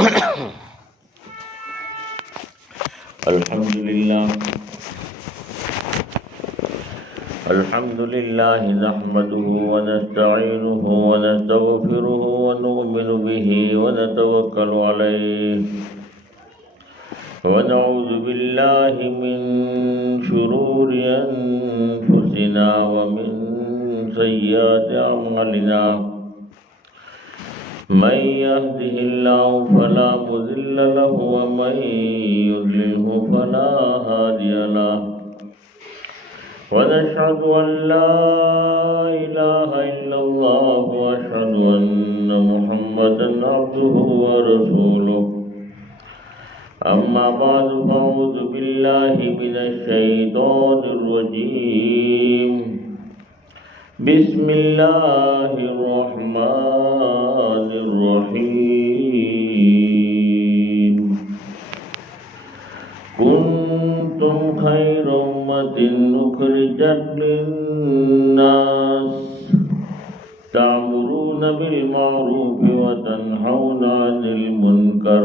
الحمد لله نحمده ونستعينه ونستغفره ونؤمن به ونتوكل عليه ونعوذ بالله من شرور أنفسنا ومن سيئات أعمالنا من يهده الله فلا مضل له ومن يضلله فلا هادي له ونشهد أن لا إله إلا الله وأشهد أن محمدا عبده ورسوله أما بعد فأعوذ بالله من الشيطان الرجيم بسم الله الرحمن الرحيم كنتم خير أمة أخرجت للناس تأمرون بالمعروف وتنهون عن المنكر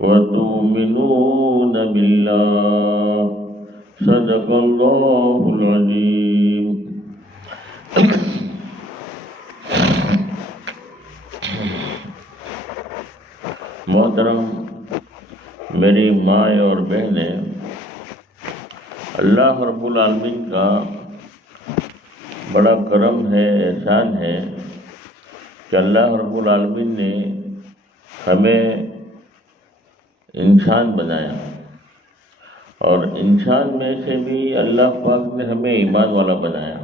وتؤمنون بالله صدق الله العظيم محترم میری مائیں اور بہنیں، اللہ رب العالمین کا بڑا کرم ہے، احسان ہے کہ اللہ رب العالمین نے ہمیں انسان بنایا، اور انسان میں سے بھی اللہ پاک نے ہمیں ایمان والا بنایا۔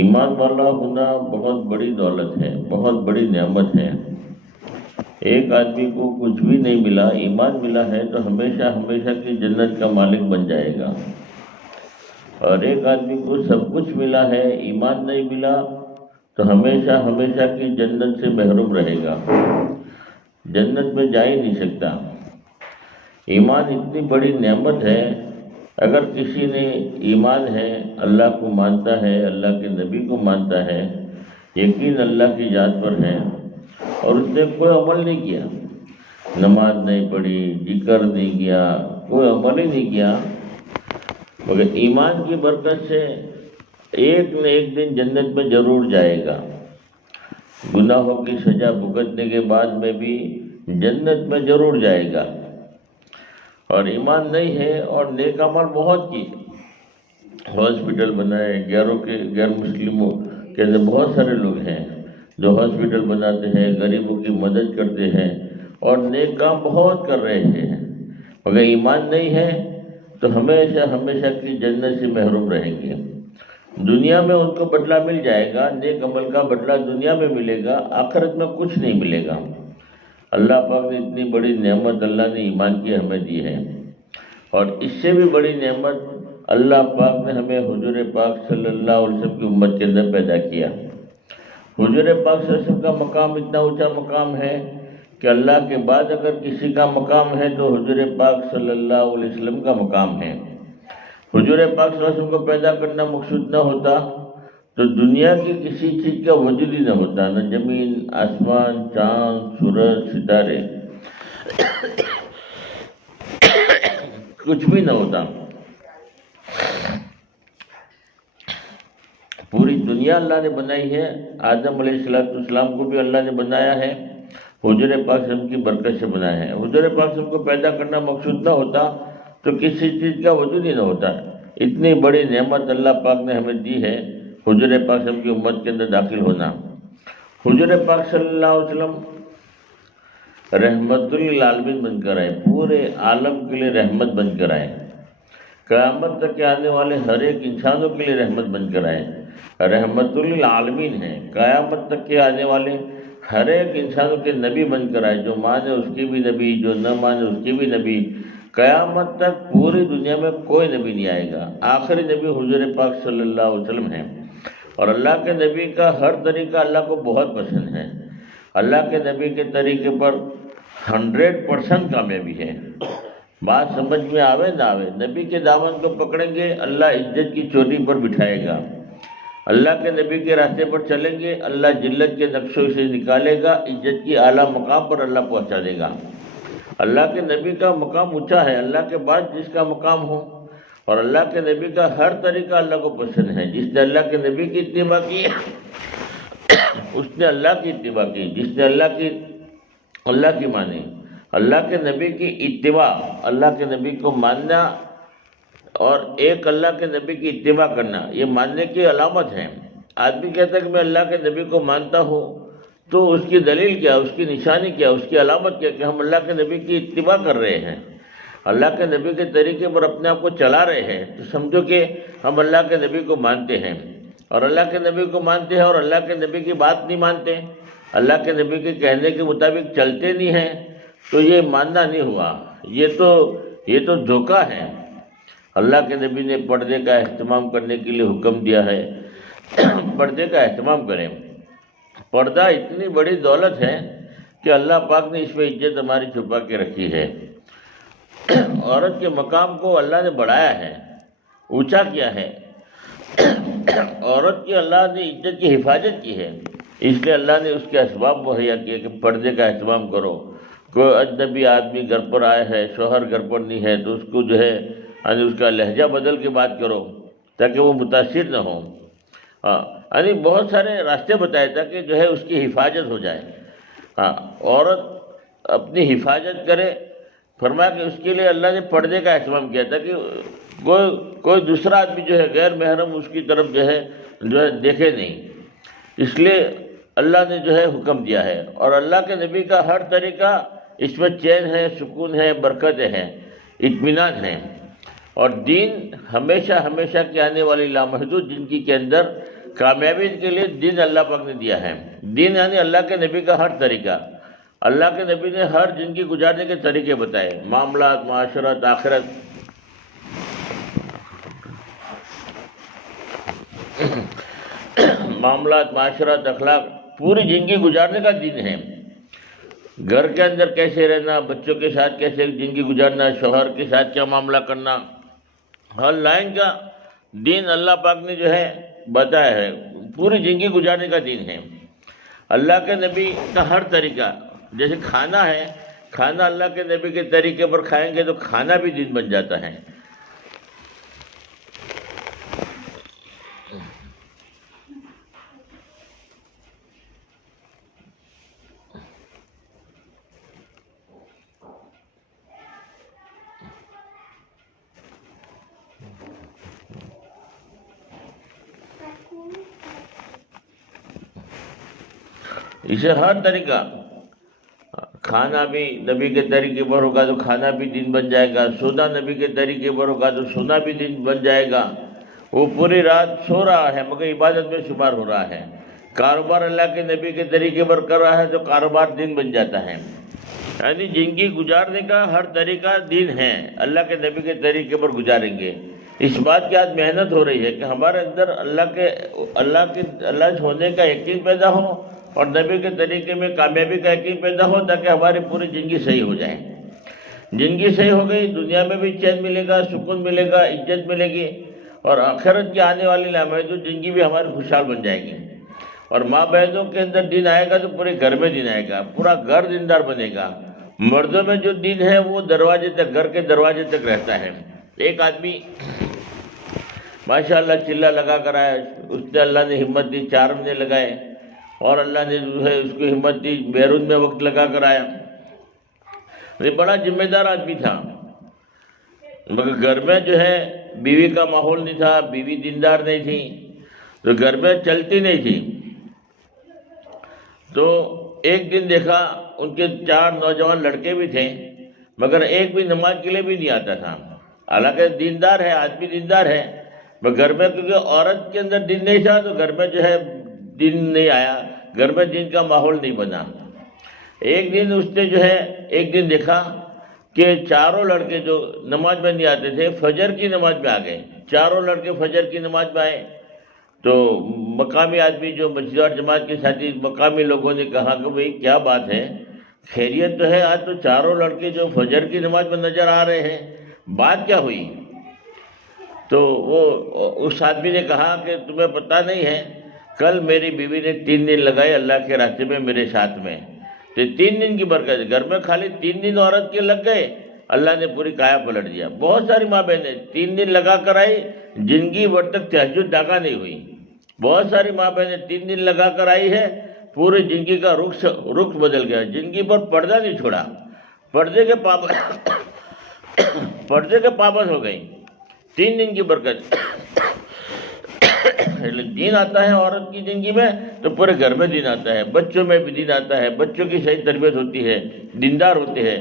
ایمان والا ہونا بہت بڑی دولت ہے، بہت بڑی نعمت ہے۔ ایک آدمی کو کچھ بھی نہیں ملا، ایمان ملا ہے تو ہمیشہ ہمیشہ کی جنت کا مالک بن جائے گا، اور ایک آدمی کو سب کچھ ملا ہے، ایمان نہیں ملا تو ہمیشہ ہمیشہ کی جنت سے محروم رہے گا، جنت میں جا ہی نہیں سکتا۔ ایمان اتنی بڑی نعمت ہے، اگر کسی نے ایمان ہے، اللہ کو مانتا ہے، اللہ کے نبی کو مانتا ہے، یقین اللہ کی ذات پر ہے، اور اس نے کوئی عمل نہیں کیا، نماز نہیں پڑھی، ذکر نہیں کیا، کوئی عمل ہی نہیں کیا، مگر ایمان کی برکت سے ایک نہ ایک دن جنت میں ضرور جائے گا۔ گناہوں کی سزا بھگتنے کے بعد میں بھی جنت میں ضرور جائے گا۔ اور ایمان نہیں ہے اور نیک عمل بہت کی، ہاسپٹل بنائے، غیر مسلموں کے اندر بہت سارے لوگ ہیں جو ہاسپٹل بناتے ہیں، غریبوں کی مدد کرتے ہیں اور نیک کام بہت کر رہے ہیں، مگر ایمان نہیں ہے تو ہمیشہ ہمیشہ کی جنت سے محروم رہیں گے۔ دنیا میں ان کو بدلہ مل جائے گا، نیک عمل کا بدلہ دنیا میں ملے گا، آخرت میں کچھ نہیں ملے گا۔ اللہ پاک نے اتنی بڑی نعمت اللہ نے ایمان کی ہمیں دی ہے، اور اس سے بھی بڑی نعمت اللہ پاک نے ہمیں حضور پاک صلی اللہ علیہ وسلم کی امت کے اندر پیدا کیا۔ حضور پاک صلی اللہ علیہ وسلم کا مقام اتنا اونچا مقام ہے کہ اللہ کے بعد اگر کسی کا مقام ہے تو حضور پاک صلی اللہ علیہ وسلم کا مقام ہے۔ حضور پاک صلی اللہ علیہ وسلم کو پیدا کرنا مقصود نہ ہوتا تو دنیا کی کسی چیز کا وجود ہی نہ ہوتا، نہ زمین، آسمان، چاند، سورج، ستارے، کچھ بھی نہ ہوتا۔ پوری دنیا اللہ نے بنائی ہے، آدم علیہ السلام کو بھی اللہ نے بنایا ہے، حضور پاک صلی اللہ علیہ وسلم کی برکت سے بنایا ہے۔ حضور پاک صلی اللہ علیہ وسلم کو پیدا کرنا مقصود نہ ہوتا تو کسی چیز کا وجود ہی نہ ہوتا۔ اتنی بڑی نعمت اللہ پاک نے ہمیں دی ہے، حضور پاک صلی اللہ علیہ وسلم کی امت کے اندر داخل ہونا۔ حضور پاک صلی اللہ علیہ وسلم رحمت للعالمین بن کر آئے، پورے عالم کے لیے رحمت بن کر آئے، قیامت تک کے آنے والے ہر ایک انسانوں کے لیے رحمت بن کر آئے، رحمت للعالمین ہے، قیامت تک کے آنے والے ہر ایک انسانوں کے نبی بن کر آئے، جو مانے اس کے بھی نبی، جو نہ مانے اس کے بھی نبی۔ قیامت تک پوری دنیا میں کوئی نبی نہیں آئے گا، آخری نبی حضور پاک صلی اللہ علیہ وسلم ہیں، اور اللہ کے نبی کا ہر طریقہ اللہ کو بہت پسند ہے۔ اللہ کے نبی کے طریقے پر 100% کامیابی ہے۔ بات سمجھ میں آوے نہ آوے، نبی کے دامن کو پکڑیں گے، اللہ عزت کی چوٹی پر بٹھائے گا۔ اللہ کے نبی کے راستے پر چلیں گے، اللہ ذلت کے نقشوں سے نکالے گا، عزت کی اعلیٰ مقام پر اللہ پہنچا دے گا۔ اللہ کے نبی کا مقام اونچا ہے، اللہ کے بعد جس کا مقام ہو، اور اللہ کے نبی کا ہر طریقہ اللہ کو پسند ہے۔ جس نے اللہ کے نبی کی اتباع کی اس نے اللہ کی اتباع کی، جس نے اللہ کی مانی۔ اللہ کے نبی کی اتباع، اللہ کے نبی کو ماننا اور ایک اللہ کے نبی کی اتباع کرنا، یہ ماننے کی علامت ہے۔ آدمی کہتا ہے کہ میں اللہ کے نبی کو مانتا ہوں، تو اس کی دلیل کیا، اس کی نشانی کیا، اس کی علامت کیا کہ ہم اللہ کے نبی کی اتباع کر رہے ہیں، اللہ کے نبی کے طریقے پر اپنے آپ کو چلا رہے ہیں، تو سمجھو کہ ہم اللہ کے نبی کو مانتے ہیں۔ اور اللہ کے نبی کو مانتے ہیں اور اللہ کے نبی کی بات نہیں مانتے، اللہ کے نبی کے کہنے کے مطابق چلتے نہیں ہیں، تو یہ ماننا نہیں ہوا، یہ تو دھوکہ ہے۔ اللہ کے نبی نے پردے کا اہتمام کرنے کے لیے حکم دیا ہے، پردے کا اہتمام کریں۔ پردہ اتنی بڑی دولت ہے کہ اللہ پاک نے اس میں عزت ہماری چھپا کے رکھی ہے۔ عورت کے مقام کو اللہ نے بڑھایا ہے، اونچا کیا ہے۔ عورت کی اللہ نے عزت کی حفاظت کی ہے، اس لیے اللہ نے اس کے اسباب مہیا کیے کہ پردے کا اہتمام کرو۔ کوئی اجنبی آدمی گھر پر آیا ہے، شوہر گھر پر نہیں ہے، تو اس کو جو ہے یعنی اس کا لہجہ بدل کے بات کرو تاکہ وہ متاثر نہ ہو۔ یعنی بہت سارے راستے بتائے تاکہ جو ہے اس کی حفاظت ہو جائے۔ عورت اپنی حفاظت کرے، فرمایا کہ اس کے لیے اللہ نے پردے کا اہتمام کیا تھا کہ کوئی دوسرا آدمی جو ہے غیر محرم اس کی طرف جو ہے دیکھے نہیں، اس لیے اللہ نے جو ہے حکم دیا ہے۔ اور اللہ کے نبی کا ہر طریقہ اس میں چین ہے، سکون ہے، برکتیں ہیں، اطمینان ہے۔ اور دین ہمیشہ کی آنے والی لامحدود زندگی کے اندر کامیابی کے لیے دین اللہ پاک نے دیا ہے۔ دین یعنی اللہ کے نبی کا ہر طریقہ، اللہ کے نبی نے ہر زندگی گزارنے کے طریقے بتائے، معاملات، معاشرت، آخرت۔ معاملات، معاشرت، اخلاق، پوری زندگی گزارنے کا دین ہے۔ گھر کے اندر کیسے رہنا، بچوں کے ساتھ کیسے زندگی گزارنا، شوہر کے ساتھ کیا معاملہ کرنا، ہر لائن کا دین اللہ پاک نے جو ہے بتایا ہے، پوری زندگی گزارنے کا دین ہے۔ اللہ کے نبی کا ہر طریقہ، جیسے کھانا ہے، کھانا اللہ کے نبی کے طریقے پر کھائیں گے تو کھانا بھی دین بن جاتا ہے۔ اسے ہر طریقہ، کھانا بھی نبی کے طریقے پر ہوگا تو کھانا بھی دین بن جائے گا، سونا نبی کے طریقے پر ہوگا تو سونا بھی دین بن جائے گا۔ وہ پوری رات سو رہا ہے مگر عبادت میں شمار ہو رہا ہے، کاروبار اللہ کے نبی کے طریقے پر کر رہا ہے تو کاروبار دین بن جاتا ہے۔ یعنی زندگی گزارنے کا ہر طریقہ دین ہے، اللہ کے نبی کے طریقے پر گزاریں گے۔ اس بات کی آج محنت ہو رہی ہے کہ ہمارے اندر اللہ سے ہونے کا یقین پیدا ہو اور نبی کے طریقے میں کامیابی کا یقین پیدا ہو، تاکہ ہماری پوری زندگی صحیح ہو جائے۔ زندگی صحیح ہو گئی، دنیا میں بھی چین ملے گا، سکون ملے گا، عزت ملے گی، اور آخرت کی آنے والی لامحدود زندگی بھی ہماری خوشحال بن جائے گی۔ اور ماں بہنوں کے اندر دین آئے گا تو پورے گھر میں دین آئے گا، پورا گھر دیندار بنے گا۔ مردوں میں جو دین ہے وہ دروازے تک، گھر کے دروازے تک رہتا ہے۔ ایک آدمی ماشاءاللہ چلہ لگا کر آیا، اس نے اللہ نے ہمت دی، 4 مہینے لگائے، اور اللہ نے جو ہے اس کو ہمت دی، بیرون میں وقت لگا کر آیا۔ یہ بڑا ذمہ دار آدمی تھا، مگر گھر میں جو ہے بیوی کا ماحول نہیں تھا، بیوی دیندار نہیں تھی، تو گھر میں چلتی نہیں تھی۔ تو ایک دن دیکھا ان کے 4 نوجوان لڑکے بھی تھے، مگر ایک بھی نماز کے لیے بھی نہیں آتا تھا۔ حالانکہ دیندار ہے، آدمی دیندار ہے، مگر گھر میں کیونکہ عورت کے اندر دین نہیں تھا تو گھر میں جو ہے دین نہیں آیا، گھر میں دین کا ماحول نہیں بنا۔ ایک دن اس نے جو ہے ایک دن دیکھا کہ 4 لڑکے جو نماز میں نہیں آتے تھے فجر کی نماز میں آ گئے، 4 لڑکے فجر کی نماز میں آئے۔ تو مقامی آدمی جو مسجد جماعت کے ساتھی مقامی لوگوں نے کہا کہ بھئی کیا بات ہے، خیریت تو ہے، آج تو 4 لڑکے جو فجر کی نماز میں نظر آ رہے ہیں، بات کیا ہوئی؟ تو وہ اس آدمی نے کہا کہ تمہیں پتہ نہیں ہے کل میری بیوی نے 3 دن لگائے اللہ کے راستے میں میرے ساتھ میں، تو 3 دن کی برکت، گھر میں خالی 3 دن عورت کے لگ گئے، اللہ نے پوری کایا پلٹ دیا۔ بہت ساری ماں بہنیں 3 دن لگا کر آئی، زندگی بھر تک تہجد ڈاکہ نہیں ہوئی۔ بہت ساری ماں بہنیں 3 دن لگا کر آئی ہے، پوری زندگی کا رخ بدل گیا، زندگی پر پردہ نہیں چھوڑا، پردے کے پابند ہو گئی۔ 3 دن کی برکت۔ دین آتا ہے عورت کی زندگی میں تو پورے گھر میں دین آتا ہے، بچوں میں بھی دین آتا ہے، بچوں کی صحیح تربیت ہوتی ہے، دیندار ہوتے ہیں،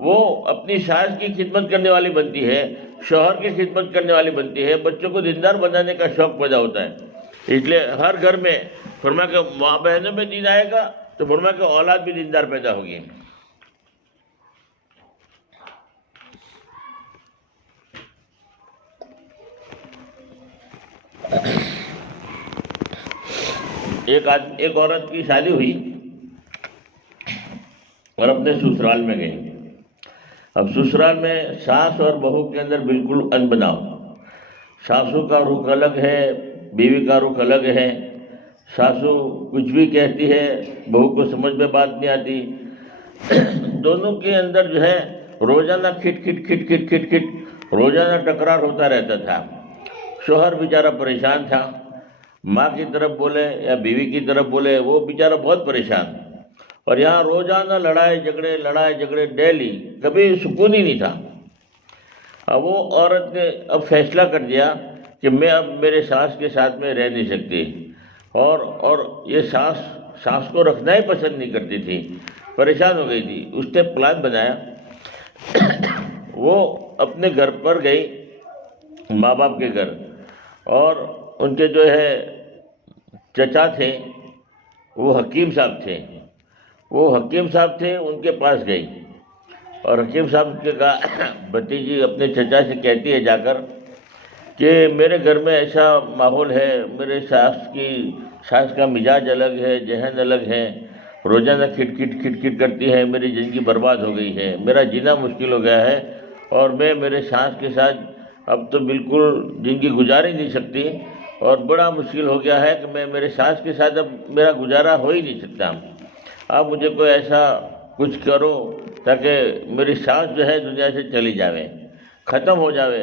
وہ اپنی ساس کی خدمت کرنے والی بنتی ہے، شوہر کی خدمت کرنے والی بنتی ہے، بچوں کو دیندار بنانے کا شوق پیدا ہوتا ہے۔ اس لیے ہر گھر میں فرمایا کہ ماں بہنوں میں دین آئے گا تو فرمایا کہ اولاد بھی دیندار پیدا ہوگی۔ ایک عورت کی شادی ہوئی اور اپنے سسرال میں گئی۔ اب سسرال میں ساس اور بہو کے اندر بالکل انبناؤ، ساسو کا رخ الگ ہے، بیوی کا رخ الگ ہے، ساسو کچھ بھی کہتی ہے بہو کو سمجھ میں بات نہیں آتی، دونوں کے اندر جو ہے روزانہ کھٹ روزانہ تکرار ہوتا رہتا تھا۔ شوہر بیچارہ پریشان تھا، ماں کی طرف بولے یا بیوی کی طرف بولے وہ بیچارہ بہت پریشان، اور یہاں روزانہ لڑائی جھگڑے ڈیلی، کبھی سکون ہی نہیں تھا۔ اب وہ عورت نے اب فیصلہ کر دیا کہ میں اب میرے ساس کے ساتھ میں رہ نہیں سکتی، اور یہ ساس کو رکھنا ہی پسند نہیں کرتی تھی، پریشان ہو گئی تھی۔ اس نے پلان بنایا، وہ اپنے گھر پر گئی، ماں باپ کے گھر، اور ان کے جو ہے چچا تھے وہ حکیم صاحب تھے، ان کے پاس گئی اور حکیم صاحب کے کہا، بھتیجی اپنے چچا سے کہتی ہے جا کر کہ میرے گھر میں ایسا ماحول ہے، میرے ساس کا مزاج الگ ہے، ذہن الگ ہے، روزانہ کھٹ کرتی ہے، میری زندگی برباد ہو گئی ہے، میرا جینا مشکل ہو گیا ہے، اور میں میرے ساس کے ساتھ اب تو بالکل زندگی گزار ہی نہیں سکتی، اور بڑا مشکل ہو گیا ہے کہ میں میرے ساس کے ساتھ اب میرا گزارا ہو ہی نہیں سکتا، آپ مجھے کوئی ایسا کچھ کرو تاکہ میری ساس جو ہے دنیا سے چلی جاوے، ختم ہو جاوے،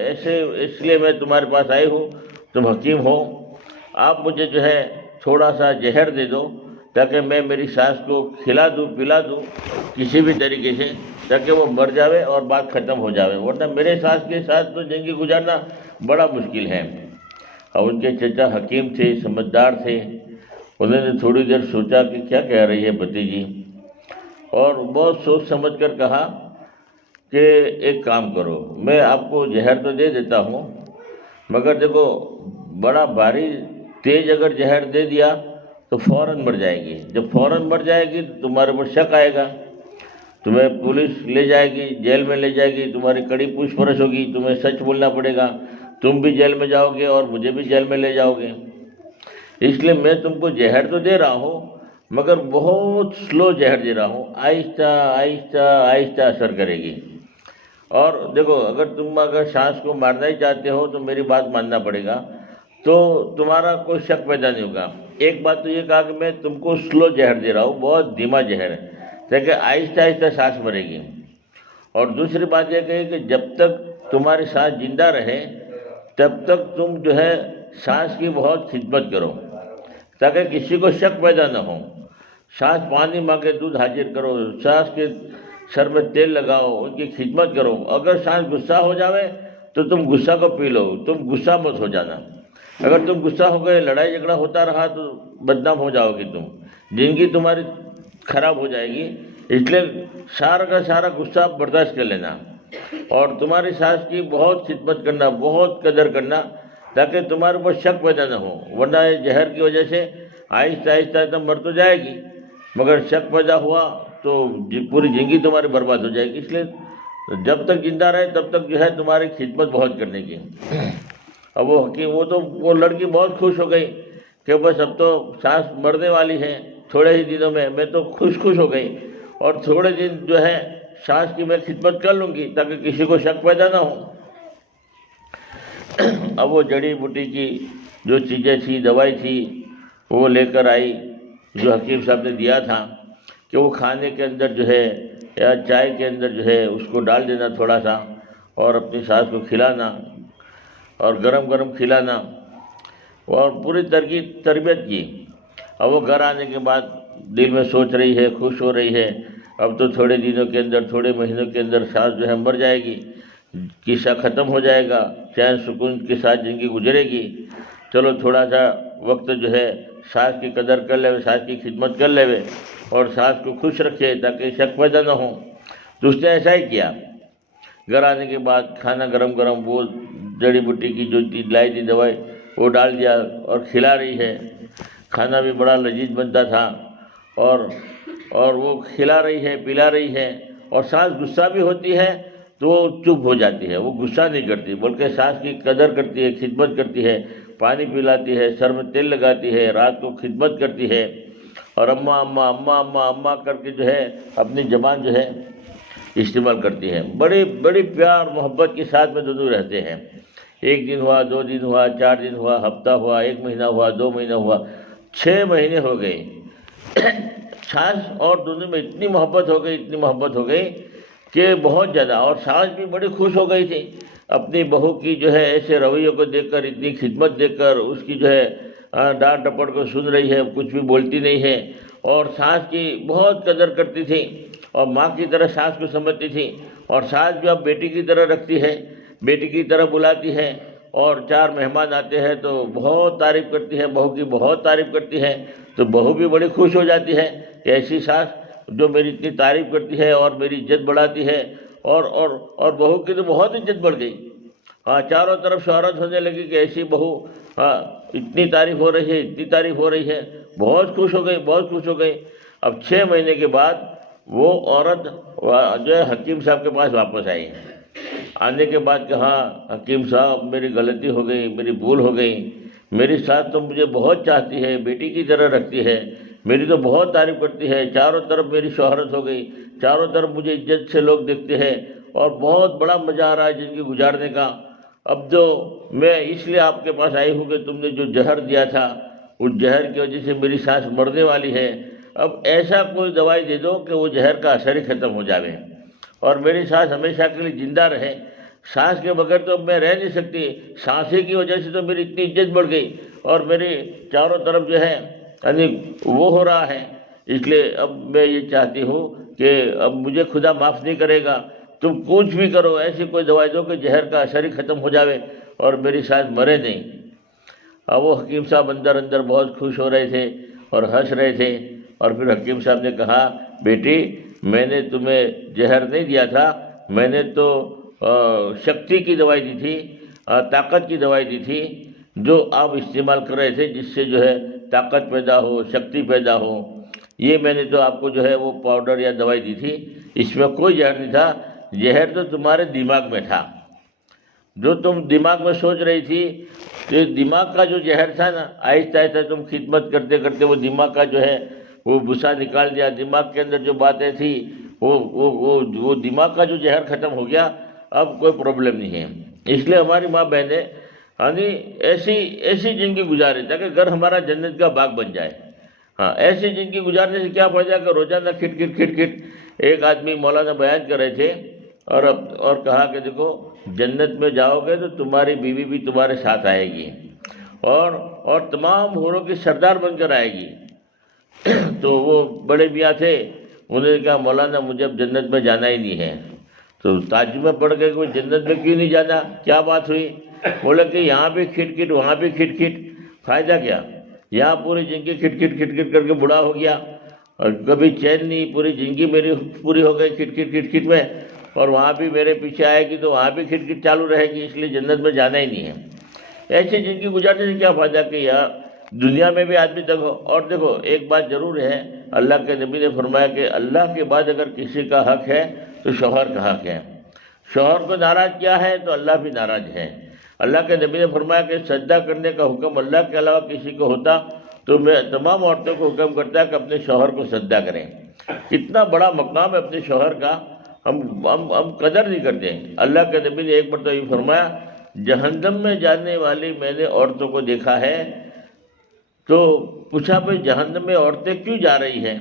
اس لیے میں تمہارے پاس آئی ہوں، تم حکیم ہو، آپ مجھے جو ہے تھوڑا سا زہر دے دو تاکہ میں میری ساس کو کھلا دوں پلا دوں کسی بھی طریقے سے، تاکہ وہ مر جاوے اور بات ختم ہو جاوے، ورنہ میرے ساس کے ساتھ تو زندگی گزارنا بڑا مشکل ہے۔ اور ان کے چچا حکیم تھے، سمجھدار تھے، انہوں نے تھوڑی دیر سوچا کہ کیا کہہ رہی ہے بھتیجی، اور بہت سوچ سمجھ کر کہا کہ ایک کام کرو، میں آپ کو زہر تو دے دیتا ہوں، مگر دیکھو بڑا بھاری تیز اگر زہر دے دیا تو فوراً مر جائے گی، جب فوراً مر جائے گی تو تمہارے پر شک آئے گا، تمہیں پولیس لے جائے گی، جیل میں لے جائے گی، تمہاری کڑی پوچھ پرچھ ہوگی، تمہیں سچ بولنا پڑے گا، تم بھی جیل میں جاؤ گے اور مجھے بھی جیل میں لے جاؤ گے، اس لیے میں تم کو زہر تو دے رہا ہوں مگر بہت سلو زہر دے رہا ہوں، آہستہ اثر کرے گی۔ اور دیکھو اگر سانس کو مارنا ہی چاہتے ہو تو میری بات ماننا پڑے گا، تو تمہارا کوئی شک پیدا نہیں ہوگا۔ ایک بات تو یہ کہا کہ میں تم کو سلو زہر دے رہا ہوں، بہت دھیما زہر ہے تاکہ آہستہ سانس مرے گی، اور دوسری بات یہ کہی کہ جب تک تمہاری سانس زندہ رہے تب تک تم جو ہے سانس کی بہت خدمت کرو تاکہ کسی کو شک پیدا نہ ہو، سانس پانی مانگے دودھ حاضر کرو، سانس کے سر میں تیل لگاؤ، ان کی خدمت کرو، اگر سانس غصہ ہو جاوے تو تم غصہ کو پی لو، تم غصہ مت ہو جانا، اگر تم غصہ ہو گئے لڑائی جھگڑا ہوتا رہا تو بدنام ہو جاؤ گے، تم زندگی تمہاری خراب ہو جائے گی، اس لیے سارا کا سارا غصہ برداشت کر لینا، اور تمہاری سانس کی بہت خدمت کرنا، بہت قدر کرنا تاکہ تمہارے اوپر شک پیدا نہ ہو، ورنہ یہ زہر کی وجہ سے آہستہ مر تو جائے گی مگر شک پیدا ہوا تو پوری زندگی تمہاری برباد ہو جائے گی، اس لیے جب تک زندہ رہے تب تک جو ہے تمہاری خدمت بہت کرنے کی۔ اب وہ لڑکی بہت خوش ہو گئی کہ بس اب تو سانس مرنے والی ہے تھوڑے ہی دنوں میں تو خوش ہو گئی، اور تھوڑے دن جو ہے سانس کی میں خدمت کر لوں گی تاکہ کسی کو شک پیدا نہ ہو۔ اب وہ جڑی بوٹی کی جو چیزیں تھی، دوائی تھی، وہ لے کر آئی جو حکیم صاحب نے دیا تھا کہ وہ کھانے کے اندر جو ہے یا چائے کے اندر جو ہے اس کو ڈال دینا تھوڑا سا، اور اپنی ساس کو کھلانا اور گرم گرم کھلانا، اور پوری تربیت کی۔ اب وہ گھر آنے کے بعد دل میں سوچ رہی ہے، خوش ہو رہی ہے، اب تو تھوڑے دنوں کے اندر، تھوڑے مہینوں کے اندر ساس جو ہے مر جائے گی، قصہ ختم ہو جائے گا، چین سکون کے ساتھ زندگی گزرے گی۔ چلو تھوڑا سا وقت جو ہے ساس کی قدر کر لے، ساس کی خدمت کر لے اور ساس کو خوش رکھے تاکہ شک پیدا نہ ہو۔ تو اس نے ایسا ہی کیا۔ گھر آنے کے بعد کھانا گرم گرم وہ جڑی بوٹی کی جو لائی تھی دوائی وہ ڈال دیا اور کھلا رہی ہے۔ کھانا بھی بڑا لذیذ بنتا تھا، اور وہ کھلا رہی ہے، پلا رہی ہے، اور ساس غصہ بھی ہوتی ہے تو وہ چپ ہو جاتی ہے، وہ غصہ نہیں کرتی بلکہ ساس کی قدر کرتی ہے، خدمت کرتی ہے، پانی پلاتی ہے، سر میں تیل لگاتی ہے، رات کو خدمت کرتی ہے، اور اماں اماں اماں اماں اماں کر کے جو ہے اپنی زبان جو ہے استعمال کرتی ہے۔ بڑی بڑی پیار محبت کے ساتھ میں دونوں رہتے ہیں۔ ایک دن ہوا، 2 دن ہوا، 4 دن ہوا، ہفتہ ہوا، 1 مہینہ ہوا، 2 مہینہ ہوا، 6 مہینے ہو گئے۔ ساس اور دونوں میں اتنی محبت ہو گئی کہ بہت زیادہ، اور ساس بھی بڑی خوش ہو گئی تھی اپنی بہو کی جو ہے ایسے رویے کو دیکھ کر، اتنی خدمت دیکھ کر، اس کی جو ہے ڈانٹ ڈپٹ کو سن رہی ہے، کچھ بھی بولتی نہیں ہے، اور ساس کی بہت قدر کرتی تھی اور ماں کی طرح ساس کو سمجھتی تھی، اور ساس بھی اب بیٹی کی طرح رکھتی ہے، بیٹی کی طرح بلاتی ہے، اور 4 مہمان آتے ہیں تو بہت تعریف کرتی ہے، بہو کی بہت تعریف کرتی ہے، تو بہو بھی بڑی خوش ہو جاتی ہے کہ ایسی ساس جو میری اتنی تعریف کرتی ہے اور میری عزت بڑھاتی ہے، اور بہو کی تو بہت عزت بڑھ گئی۔ ہاں، چاروں طرف شہرت ہونے لگی کہ ایسی بہو، ہاں اتنی تعریف ہو رہی ہے، اتنی تعریف ہو رہی ہے، بہت خوش ہو گئی، بہت خوش ہو گئی۔ اب 6 مہینے کے بعد وہ عورت جو ہے حکیم صاحب کے پاس واپس آئی۔ آنے کے بعد کہا، حکیم صاحب میری غلطی ہو گئی، میری بھول ہو گئی، میری ساس تو مجھے بہت چاہتی ہے، بیٹی کی طرح رکھتی ہے، میری تو بہت تعریف کرتی ہے، چاروں طرف میری شہرت ہو گئی، چاروں طرف مجھے عزت سے لوگ دیکھتے ہیں، اور بہت بڑا مزہ آ رہا ہے زندگی گزارنے کا۔ اب جو میں اس لیے آپ کے پاس آئی ہوں کہ تم نے جو زہر دیا تھا، اس زہر کی وجہ سے میری سانس مرنے والی ہے، اب ایسا کوئی دوائی دے دو کہ وہ زہر کا اثر ہی ختم ہو جاوے اور میری سانس ہمیشہ کے لیے زندہ رہے۔ سانس کے بغیر تو میں رہ نہیں سکتی، سانسیں کی وجہ سے تو میری اتنی عزت بڑھ گئی، اور میری چاروں طرف جو ہے یعنی وہ ہو رہا ہے، اس لیے اب میں یہ چاہتی ہوں کہ اب مجھے خدا معاف نہیں کرے گا، تم کچھ بھی کرو، ایسی کوئی دوائی دو کہ زہر کا اثر ہی ختم ہو جاوے اور میری سانس مرے نہیں۔ اب وہ حکیم صاحب اندر اندر بہت خوش ہو رہے تھے اور ہنس رہے تھے، اور پھر حکیم صاحب نے کہا، بیٹی میں نے تمہیں زہر نہیں دیا تھا، میں نے تو شکتی کی دوائی دی تھی، طاقت کی دوائی دی تھی، جو آپ استعمال کر رہے تھے جس سے جو ہے طاقت پیدا ہو، شکتی پیدا ہو، یہ میں نے تو آپ کو جو ہے وہ پاؤڈر یا دوائی دی تھی، اس میں کوئی زہر نہیں تھا، زہر تو تمہارے دماغ میں تھا، جو تم دماغ میں سوچ رہی تھی، کہ دماغ کا جو زہر تھا نا، آہستہ آہستہ تم خدمت کرتے کرتے وہ دماغ کا جو ہے وہ بھوسا نکال دیا، دماغ کے اندر جو باتیں تھی وہ دماغ کا جو زہر ختم ہو گیا، اب کوئی پرابلم نہیں ہے۔ اس لیے ہماری ماں بہنیں یعنی ایسی زندگی گزارے تاکہ گھر ہمارا جنت کا باغ بن جائے۔ ہاں، ایسی زندگی گزارنے سے کیا فائدہ کہ روزانہ کھٹ کھٹ کھٹ کھٹ۔ ایک آدمی مولانا بیان کر رہے تھے اور کہا کہ دیکھو جنت میں جاؤ گے تو تمہاری بیوی بھی تمہارے ساتھ آئے گی، اور تمام حوروں کی سردار بن کر آئے گی۔ تو وہ بڑے میاں تھے، انہوں نے کہا مولانا مجھے اب جنت میں جانا ہی نہیں ہے۔ تو تعجب میں پڑ گئے کہ جنت میں کیوں نہیں جانا، کیا بات ہوئی؟ بولے کہ یہاں بھی کھٹ کھٹ، وہاں بھی کھٹ کھٹ، فائدہ کیا؟ یہاں پوری زندگی کھٹ کھٹ کھٹ کھٹ کر کے بوڑھا ہو گیا، اور کبھی چین نہیں، پوری زندگی میری پوری ہو گئی کھٹ کھٹ کھٹ کھٹ میں، اور وہاں بھی میرے پیچھے آئے گی تو وہاں بھی کھٹ کھٹ چالو رہے گی، اس لیے جنت میں جانا ہی نہیں ہے۔ ایسی زندگی گزارنے سے کیا فائدہ کہ یار دنیا میں بھی آدمی تک ہو۔ اور دیکھو ایک بات ضرور ہے، اللہ کے نبی نے فرمایا کہ اللہ کے بعد اگر کسی کا حق ہے تو شوہر کا حق ہے، شوہر کو ناراض کیا ہے تو اللہ بھی ناراض ہے۔ اللہ کے نبی نے فرمایا کہ سجدہ کرنے کا حکم اللہ کے علاوہ کسی کو ہوتا تو میں تمام عورتوں کو حکم کرتا کہ اپنے شوہر کو سجدہ کریں۔ کتنا بڑا مقام ہے اپنے شوہر کا، ہم قدر نہیں کرتے۔ اللہ کے نبی نے ایک مرتبہ یہ فرمایا جہنم میں جانے والی میں نے عورتوں کو دیکھا ہے۔ تو پوچھا بھائی جہنم میں عورتیں کیوں جا رہی ہیں؟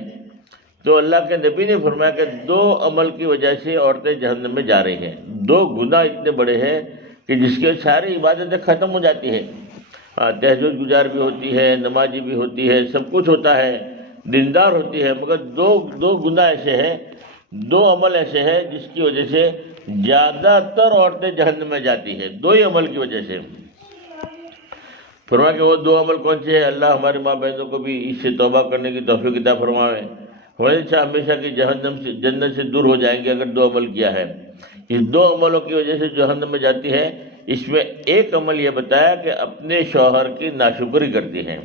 تو اللہ کے نبی نے فرمایا کہ 2 عمل کی وجہ سے عورتیں جہنم میں جا رہی ہیں۔ 2 گناہ اتنے بڑے ہیں کہ جس کے ساری عبادتیں ختم ہو جاتی ہیں۔ تہجد گزار بھی ہوتی ہے، نمازی بھی ہوتی ہے، سب کچھ ہوتا ہے، دیندار ہوتی ہے، مگر دو گناہ ایسے ہیں، 2 عمل ایسے ہیں جس کی وجہ سے زیادہ تر عورتیں جہنم میں جاتی ہیں، 2 ہی عمل کی وجہ سے۔ فرمایا کہ وہ 2 عمل کون سے ہیں؟ اللہ ہماری ماں بہنوں کو بھی اس سے توبہ کرنے کی توفیق عطا فرمائے، ہمیشہ کی جنت سے دور ہو جائیں گے اگر 2 عمل کیا ہے۔ اس 2 عملوں کی وجہ سے جہنم میں جاتی ہے۔ اس میں ایک عمل یہ بتایا کہ اپنے شوہر کی ناشکری کرتی ہے،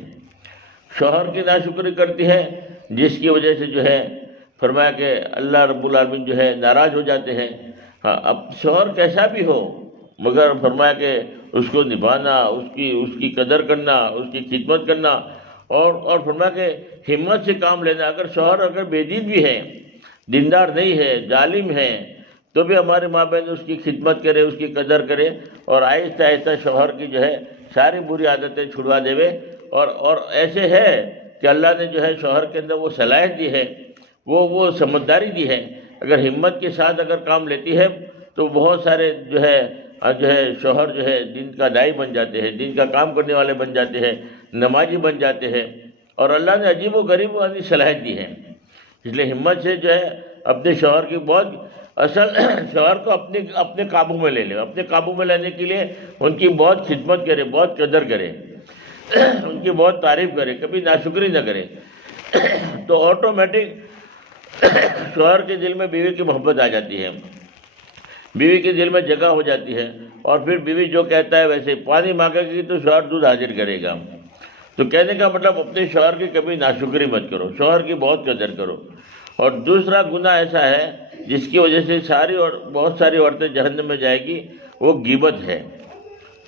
شوہر کی ناشکری کرتی ہے، جس کی وجہ سے جو ہے فرمایا کہ اللہ رب العالمین جو ہے ناراض ہو جاتے ہیں۔ اب شوہر کیسا بھی ہو، مگر فرمایا کہ اس کو نبھانا، اس کی قدر کرنا، اس کی خدمت کرنا، اور فرمایا کہ ہمت سے کام لینا۔ اگر شوہر بے دین بھی ہے، دیندار نہیں ہے، ظالم ہے، تو بھی ہماری ماں بہن اس کی خدمت کرے، اس کی قدر کرے، اور آہستہ آہستہ شوہر کی جو ہے ساری بری عادتیں چھڑوا دے۔ اور ایسے ہے کہ اللہ نے جو ہے شوہر کے اندر وہ صلاحیت دی ہے، وہ سمجھداری دی ہے، اگر ہمت کے ساتھ اگر کام لیتی ہے تو بہت سارے جو ہے شوہر جو ہے دین کا داعی بن جاتے ہیں، دین کا کام کرنے والے بن جاتے ہیں، نمازی بن جاتے ہیں، اور اللہ نے عجیب و غریب والی صلاحیت دی ہے۔ اس لیے ہمت سے جو ہے اپنے شوہر کی بہت شوہر کو اپنے قابو میں لے لے، اپنے قابو میں لینے کے لیے ان کی بہت خدمت کرے، بہت قدر کرے، ان کی بہت تعریف کرے، کبھی ناشکری نہ کرے، تو آٹومیٹک شوہر کے دل میں بیوی کی محبت آ جاتی ہے، بیوی کے دل میں جگہ ہو جاتی ہے، اور پھر بیوی جو کہتا ہے ویسے پانی مانگے گی تو شوہر دودھ حاضر کرے گا۔ تو کہنے کا مطلب اپنے شوہر کی کبھی ناشکری مت کرو، شوہر کی بہت قدر کرو۔ اور دوسرا گناہ ایسا ہے جس کی وجہ سے بہت ساری عورتیں جہنم میں جائے گی، وہ غیبت ہے،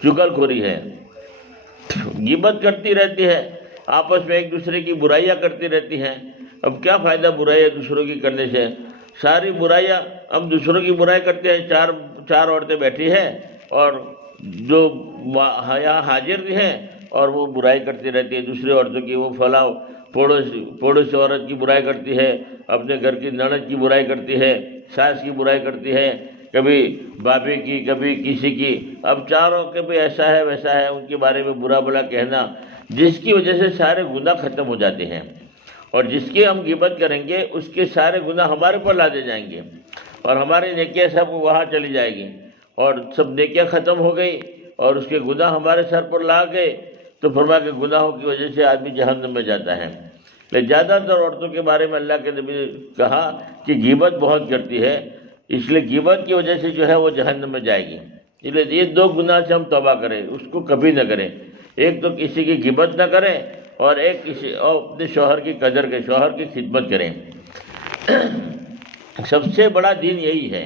چغل خوری ہے۔ غیبت کرتی رہتی ہے، آپس میں ایک دوسرے کی برائیاں کرتی رہتی ہیں۔ اب کیا فائدہ برائیاں دوسروں کی کرنے سے؟ ساری برائیاں ہم دوسروں کی برائی کرتے ہیں، چار عورتیں بیٹھی ہیں اور جو یہاں حاضر بھی ہیں، اور وہ برائی کرتی رہتی ہے دوسری عورتوں کی، وہ فلاں پڑوسی عورت کی برائی کرتی ہے، اپنے گھر کی نند کی برائی کرتی ہے، ساس کی برائی کرتی ہے، کبھی بھابھی کی، کبھی کسی کی۔ اب چاروں کے بھی ایسا ہے ویسا ہے، ان کے بارے میں برا بھلا کہنا، جس کی وجہ سے سارے گناہ ختم ہو جاتے ہیں، اور جس کی ہم غیبت کریں گے اس کے سارے گناہ ہمارے پر لادے جائیں گے، اور ہماری نیکیاں سب وہاں چلی جائے گی، اور سب نیکیاں ختم ہو گئی اور اس کے گناہ ہمارے سر پر لا گئے، تو فرمایا کہ گناہوں کی وجہ سے آدمی جہنم میں جاتا ہے۔ لیکن زیادہ تر عورتوں کے بارے میں اللہ کے نبی نے کہا کہ غیبت بہت کرتی ہے، اس لیے غیبت کی وجہ سے جو ہے وہ جہنم میں جائے گی۔ اس لیے یہ 2 گناہ سے ہم توبہ کریں، اس کو کبھی نہ کریں، ایک تو کسی کی غیبت نہ کریں، اور اپنے شوہر کی قدر کریں، شوہر کی خدمت کریں۔ سب سے بڑا دین یہی ہے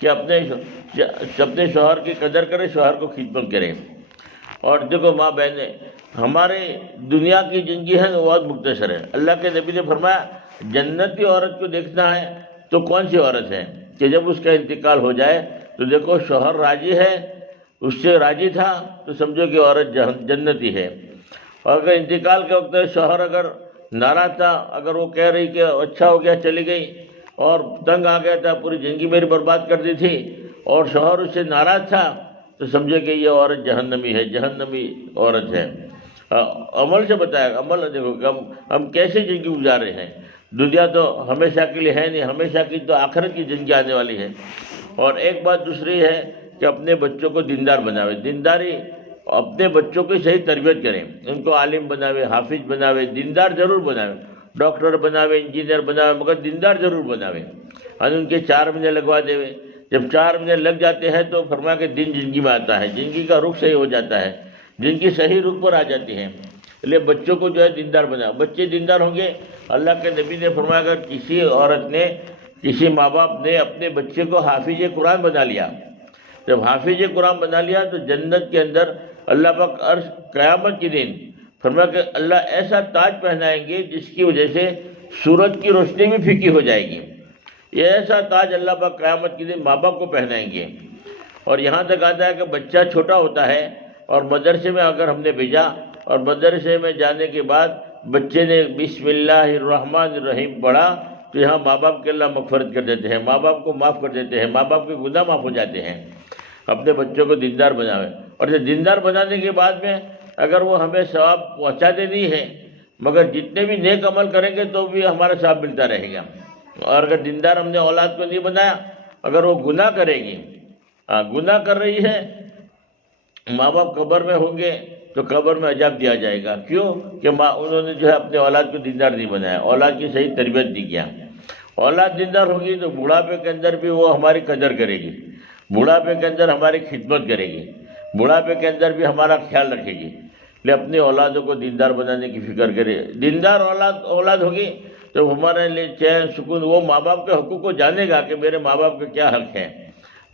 کہ اپنے شوہر کی قدر کریں، شوہر کو خدمت کریں۔ اور دیکھو ماں بہنیں، ہمارے دنیا کی زندگی ہے وہ بہت مختصر ہے۔ اللہ کے نبی نے فرمایا جنتی عورت کو دیکھنا ہے تو کون سی عورت ہے کہ جب اس کا انتقال ہو جائے تو دیکھو شوہر راضی ہے، اس سے راضی تھا تو سمجھو کہ عورت جنتی ہے، اور اگر انتقال کے وقت شوہر اگر ناراض تھا، اگر وہ کہہ رہی کہ اچھا ہو گیا چلی گئی، اور تنگ آ گیا تھا پوری زندگی میری برباد کر دی تھی، اور شوہر اس سے ناراض تھا، تو سمجھے کہ یہ عورت جہنمی ہے، جہنمی عورت ہے۔ عمل سے بتایا، عمل دیکھو کہ ہم کیسے زندگی گزار رہے ہیں۔ دنیا تو ہمیشہ کے لیے ہے نہیں، ہمیشہ کی تو آخرت کی زندگی آنے والی ہے۔ اور ایک بات دوسری ہے کہ اپنے بچوں کو دیندار بناوے، دینداری اپنے بچوں کی صحیح تربیت کریں، ان کو عالم بناوے، حافظ بناوے، دیندار ضرور بناوے، ڈاکٹر بناوے، انجینئر بناوے، مگر دیندار ضرور بناوے۔ اور ان کے 4 مہینے لگوا دے، جب 4 مہینے لگ جاتے ہیں تو فرمایا کہ دین زندگی میں آتا ہے، زندگی کا رخ صحیح ہو جاتا ہے، زندگی صحیح رخ پر آ جاتی ہے۔ اس لیے بچوں کو جو ہے دیندار بناؤ، بچے دیندار ہوں گے۔ اللہ کے نبی نے فرمایا اگر کسی عورت نے، کسی ماں باپ نے اپنے بچے کو حافظ قرآن بنا لیا، جب حافظ قرآن بنا لیا تو جنت کے اندر اللہ پاک عرش قیامت کے دن فرمایا کہ اللہ ایسا تاج پہنائیں گے جس کی وجہ سے سورج کی روشنی بھی پھیکی ہو جائے گی۔ یہ ایسا تاج اللہ پاک قیامت کے دن ماں باپ کو پہنائیں گے، اور یہاں تک آتا ہے کہ بچہ چھوٹا ہوتا ہے اور مدرسے میں اگر ہم نے بھیجا اور مدرسے میں جانے کے بعد بچے نے بسم اللہ الرحمن الرحیم پڑھا تو یہاں ماں باپ کے اللہ مغفرت کر دیتے ہیں، ماں باپ کو معاف کر دیتے ہیں، ماں باپ کے گناہ معاف ہو جاتے ہیں۔ اپنے بچوں کو دیندار بناوے، اور یہ دیندار بنانے کے بعد میں اگر وہ ہمیں ثواب پہنچاتے نہیں ہیں مگر جتنے بھی نیک عمل کریں گے تو بھی ہمارا ثواب ملتا رہے گا۔ اور اگر دیندار ہم نے اولاد کو نہیں بنایا، اگر وہ گناہ کرے گی، گناہ کر رہی ہے، ماں باپ قبر میں ہوں گے تو قبر میں عذاب دیا جائے گا۔ کیوں کہ انہوں نے جو ہے اپنے اولاد کو دیندار نہیں بنایا، اولاد کی صحیح تربیت نہیں کیا۔ اولاد دیندار ہوگی تو بڑھاپے کے اندر بھی وہ ہماری قدر کرے گی، بڑھاپے کے اندر ہماری خدمت کرے گی، بڑھاپے کے اندر بھی ہمارا خیال رکھے گی۔ لے اپنے اولادوں کو دیندار بنانے کی فکر کرے۔ دیندار اولاد ہوگی تو ہمارے لیے چین سکون، وہ ماں باپ کے حقوق کو جانے گا کہ میرے ماں باپ کا کیا حق ہے۔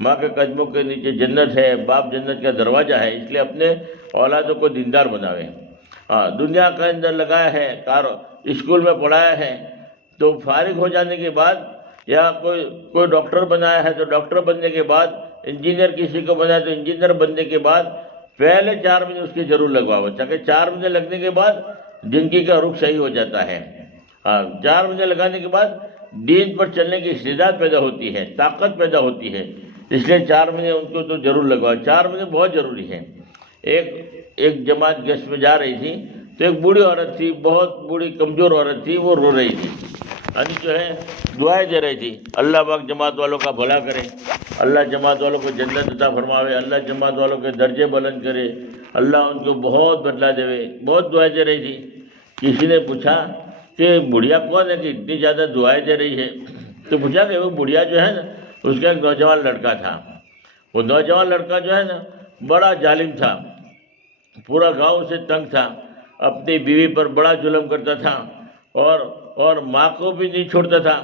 ماں کے قدموں کے نیچے جنت ہے، باپ جنت کا دروازہ ہے، اس لیے اپنے اولادوں کو دیندار بناوے۔ دنیا کے اندر لگایا ہے، اسکول میں پڑھایا ہے، تو فارغ ہو جانے کے بعد یا کوئی ڈاکٹر بنایا ہے تو ڈاکٹر بننے کے بعد، انجینئر کسی کو بنایا تو انجینئر بننے کے بعد پہلے 4 مہینے اس کے ضرور لگواؤ، تاکہ 4 مہینے لگنے کے بعد زندگی کا رخ صحیح ہو جاتا ہے۔ 4 مہینے لگانے کے بعد دین پر چلنے کی استعداد پیدا ہوتی ہے، طاقت پیدا ہوتی ہے، اس لیے 4 مہینے ان کو تو ضرور لگواؤ۔ 4 مہینے بہت ضروری ہے۔ ایک جماعت گشت میں جا رہی تھی تو ایک بوڑھی عورت تھی، بہت بوڑھی کمزور عورت تھی، وہ رو رہی تھی، یعنی جو ہے دعائیں دے رہی تھی، اللہ پاک جماعت والوں کا بھلا کرے، اللہ جماعت والوں کو جنت عطا فرماوے، اللہ جماعت والوں کے درجے بلند کرے، اللہ ان کو بہت بدلہ دے، بہت دعائیں دے رہی تھی۔ کسی نے پوچھا کہ بڑھیا کون ہے کہ اتنی زیادہ دعائیں دے رہی ہے؟ تو پوچھا کہ وہ بڑھیا جو ہے نا، اس کا ایک نوجوان لڑکا تھا، وہ نوجوان لڑکا جو ہے نا بڑا ظالم تھا، پورا گاؤں سے تنگ تھا، اپنی بیوی پر بڑا ظلم کرتا تھا، اور ماں کو بھی نہیں چھوڑتا تھا،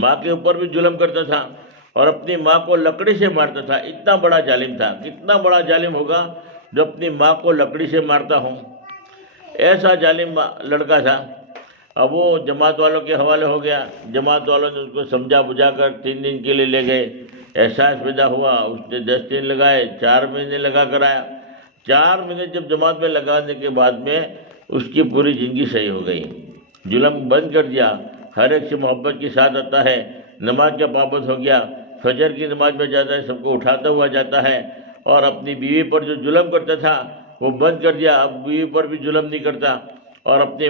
ماں کے اوپر بھی ظلم کرتا تھا، اور اپنی ماں کو لکڑی سے مارتا تھا۔ اتنا بڑا ظالم تھا، کتنا بڑا ظالم ہوگا جو اپنی ماں کو لکڑی سے مارتا ہوں، ایسا ظالم لڑکا تھا۔ اب وہ جماعت والوں کے حوالے ہو گیا، جماعت والوں نے اس کو سمجھا بجھا کر 3 دن کے لیے لے گئے، احساس پیدا ہوا، اس نے 10 دن لگائے، 4 مہینے لگا کر آیا۔ 4 مہینے جب جماعت میں لگانے کے بعد میں اس کی پوری زندگی صحیح ہو گئی، ظلم بند کر دیا، ہر ایک سے محبت کے ساتھ آتا ہے، نماز کا پابند ہو گیا، فجر کی نماز میں جاتا ہے، سب کو اٹھاتا ہوا جاتا ہے، اور اپنی بیوی پر جو ظلم کرتا تھا وہ بند کر دیا، اب بیوی پر بھی ظلم نہیں کرتا، اور اپنی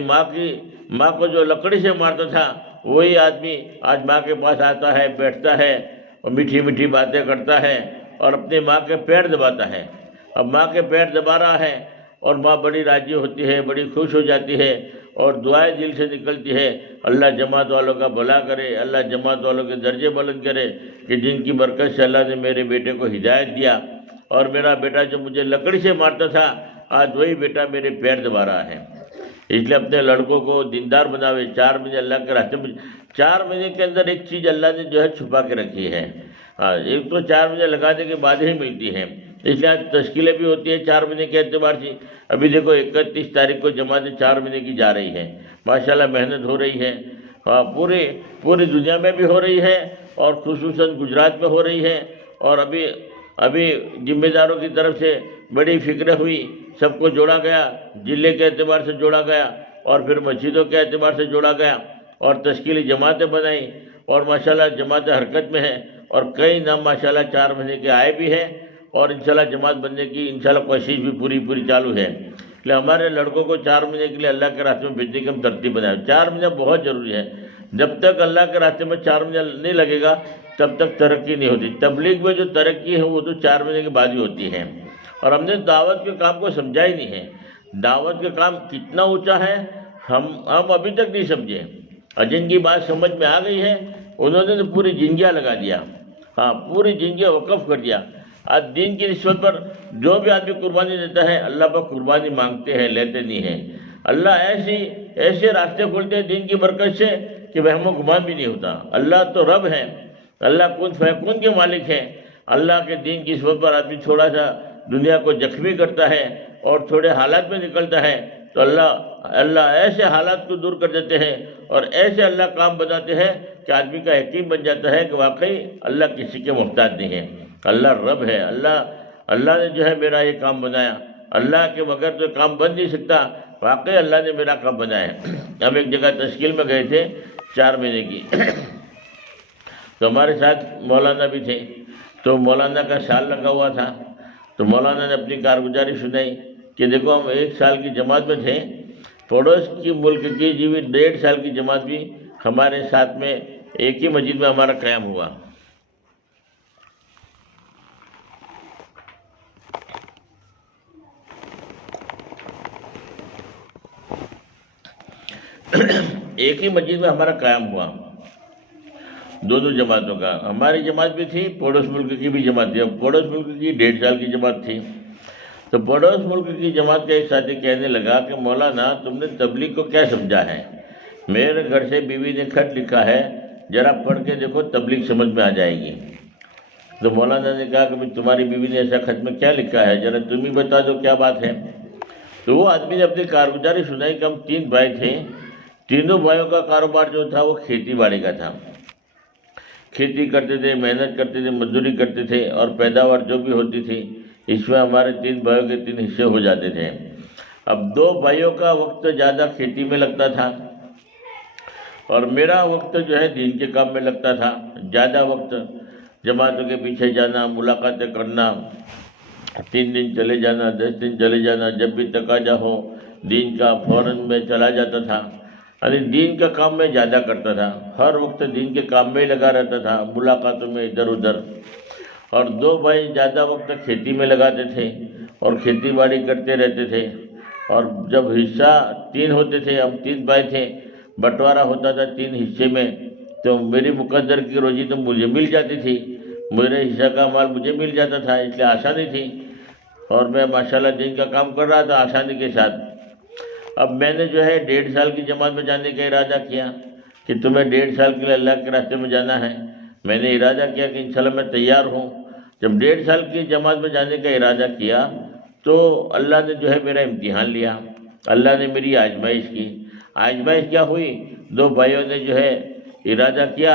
ماں کو جو لکڑی سے مارتا تھا وہی آدمی آج ماں کے پاس آتا ہے، بیٹھتا ہے اور میٹھی میٹھی باتیں کرتا ہے اور اپنی ماں کے پیر دباتا ہے۔ اب ماں کے پیر دبا رہا ہے اور ماں بڑی راضی ہوتی ہے، بڑی خوش ہو جاتی ہے، اور دعائیں دل سے نکلتی ہے، اللہ جماعت والوں کا بھلا کرے، اللہ جماعت والوں کے درجے بلند کرے، کہ جن کی برکت سے اللہ نے میرے بیٹے کو ہدایت دیا، اور میرا بیٹا جو مجھے لکڑی سے مارتا تھا آج وہی بیٹا میرے پیر دبا رہا ہے۔ اس لیے اپنے لڑکوں کو دیندار بناوے۔ 4 مہینے اللہ کے راستے میں، 4 مہینے کے اندر ایک چیز اللہ نے جو ہے چھپا کے رکھی ہے، ایک تو 4 مہینے لگانے کے بعد ہی ملتی ہے، اس لیے تشکیلیں بھی ہوتی ہیں 4 مہینے کے اعتبار سے۔ ابھی دیکھو 31 تاریخ کو جماعت 4 مہینے کی جا رہی ہے، ماشاءاللہ محنت ہو رہی ہے، پوری دنیا میں بھی ہو رہی ہے، اور خصوصاً گجرات میں ہو رہی ہے، اور ابھی ذمہ داروں کی طرف سے بڑی فکریں ہوئی، سب کو جوڑا گیا، ضلع کے اعتبار سے جوڑا گیا، اور پھر مسجدوں کے اعتبار سے جوڑا گیا، اور تشکیلی جماعتیں بنائیں، اور ماشاءاللہ جماعتیں حرکت میں ہیں، اور کئی نام ماشاءاللہ 4 مہینے کے آئے بھی ہیں، اور انشاءاللہ جماعت بننے کی انشاءاللہ کوشش بھی پوری چالو ہے۔ اس لیے ہمارے لڑکوں کو 4 مہینے کے لیے اللہ کے راستے میں بھیجنے کی ہم ترتیب بنائیں۔ 4 مہینے بہت ضروری ہے، جب تک اللہ کے راستے میں 4 مہینے نہیں لگے گا تب تک ترقی نہیں ہوتی۔ تبلیغ میں جو ترقی ہے وہ تو 4 مہینے کے بعد ہی ہوتی ہے، اور ہم نے دعوت کے کام کو سمجھا ہی نہیں ہے۔ دعوت کے کام کتنا اونچا ہے ہم ابھی تک نہیں سمجھے، اور جن کی بات سمجھ میں آ گئی ہے انہوں نے تو پوری زندگیاں لگا دیا، پوری زندگیاں وقف کر دیا۔ آج دین کی نسبت پر جو بھی آدمی قربانی دیتا ہے اللہ پر قربانی مانگتے ہیں، لیتے نہیں ہیں۔ اللہ ایسے راستے کھولتے ہیں دین کی برکت سے کہ وہم و گمان بھی نہیں ہوتا۔ اللہ تو رب ہے، اللہ کن فیکون کے مالک ہیں۔ اللہ کے دین کی نسبت پر آدمی تھوڑا سا دنیا کو زخمی کرتا ہے اور تھوڑے حالات میں نکلتا ہے تو اللہ ایسے حالات کو دور کر دیتے ہیں، اور ایسے اللہ کام بتاتے ہیں کہ آدمی کا یقین بن جاتا ہے کہ واقعی اللہ کسی کے محتاج نہیں ہے۔ اللہ رب ہے، اللہ نے جو ہے میرا یہ کام بنایا، اللہ کے بغیر تو کام بن نہیں سکتا، واقعی اللہ نے میرا کام بنایا ہے۔ ہم ایک جگہ تشکیل میں گئے تھے 4 مہینے کی، تو ہمارے ساتھ مولانا بھی تھے، تو مولانا کا سال لگا ہوا تھا، تو مولانا نے اپنی کارگزاری سنائی کہ دیکھو ہم 1 سال کی جماعت میں تھے، پڑوس کی ملک کی جو بھی 1.5 سال کی جماعت بھی ہمارے ساتھ میں ایک ہی مسجد میں ہمارا قیام ہوا۔ ایک ہی مسجد میں ہمارا قیام ہوا دونوں جماعتوں کا، ہماری جماعت بھی تھی، پڑوس ملک کی بھی جماعت تھی۔ اب پڑوس ملک کی 1.5 سال کی جماعت تھی، تو پڑوس ملک کی جماعت کا ایک ساتھی کہنے لگا کہ مولانا تم نے تبلیغ کو کیا سمجھا ہے؟ میرے گھر سے بیوی نے خط لکھا ہے، ذرا پڑھ کے دیکھو، تبلیغ سمجھ میں آ جائے گی۔ تو مولانا نے کہا کہ تمہاری بیوی نے ایسا خط میں کیا لکھا ہے، ذرا تم ہی بتا دو کیا بات ہے۔ تو وہ آدمی نے اپنی کارگزاری سنائی کہ ہم 3 بھائی تھے، تینوں بھائیوں کا کاروبار جو تھا وہ کھیتی باڑی کا تھا، کھیتی کرتے تھے، محنت کرتے تھے، مزدوری کرتے تھے، اور پیداوار جو بھی ہوتی تھی اس میں ہمارے 3 بھائیوں کے 3 حصے ہو جاتے تھے۔ اب 2 بھائیوں کا وقت زیادہ کھیتی میں لگتا تھا، اور میرا وقت جو ہے دین کے کام میں لگتا تھا، زیادہ وقت جماعتوں کے پیچھے جانا، ملاقاتیں کرنا، 3 دن چلے جانا، 10 دن چلے جانا، جب بھی تقاضا ہو دین کا فوراً میں چلا جاتا تھا، یعنی دین کا کام میں زیادہ کرتا تھا، ہر وقت دین کے کام میں ہی لگا رہتا تھا، ملاقاتوں میں ادھر ادھر۔ اور 2 بھائی زیادہ وقت کھیتی میں لگاتے تھے اور کھیتی باڑی کرتے رہتے تھے، اور جب حصہ 3 ہوتے تھے، ہم 3 بھائی تھے، بٹوارا ہوتا تھا 3 حصے میں، تو میری مقدر کی روزی تو مجھے مل جاتی تھی، میرے حصہ کا مال مجھے مل جاتا تھا، اس لیے آسانی تھی، اور میں ماشاءاللہ دین کا کام کر رہا تھا آسانی کے ساتھ۔ اب میں نے جو ہے 1.5 سال کی جماعت میں جانے کا ارادہ کیا کہ تمہیں 1.5 سال کے لیے اللہ کے راستے میں جانا ہے۔ میں نے ارادہ کیا کہ انشاءاللہ میں تیار ہوں۔ جب 1.5 سال کی جماعت میں جانے کا ارادہ کیا تو اللہ نے جو ہے میرا امتحان لیا، اللہ نے میری آزمائش کی۔ آزمائش کیا ہوئی؟ 2 بھائیوں نے جو ہے ارادہ کیا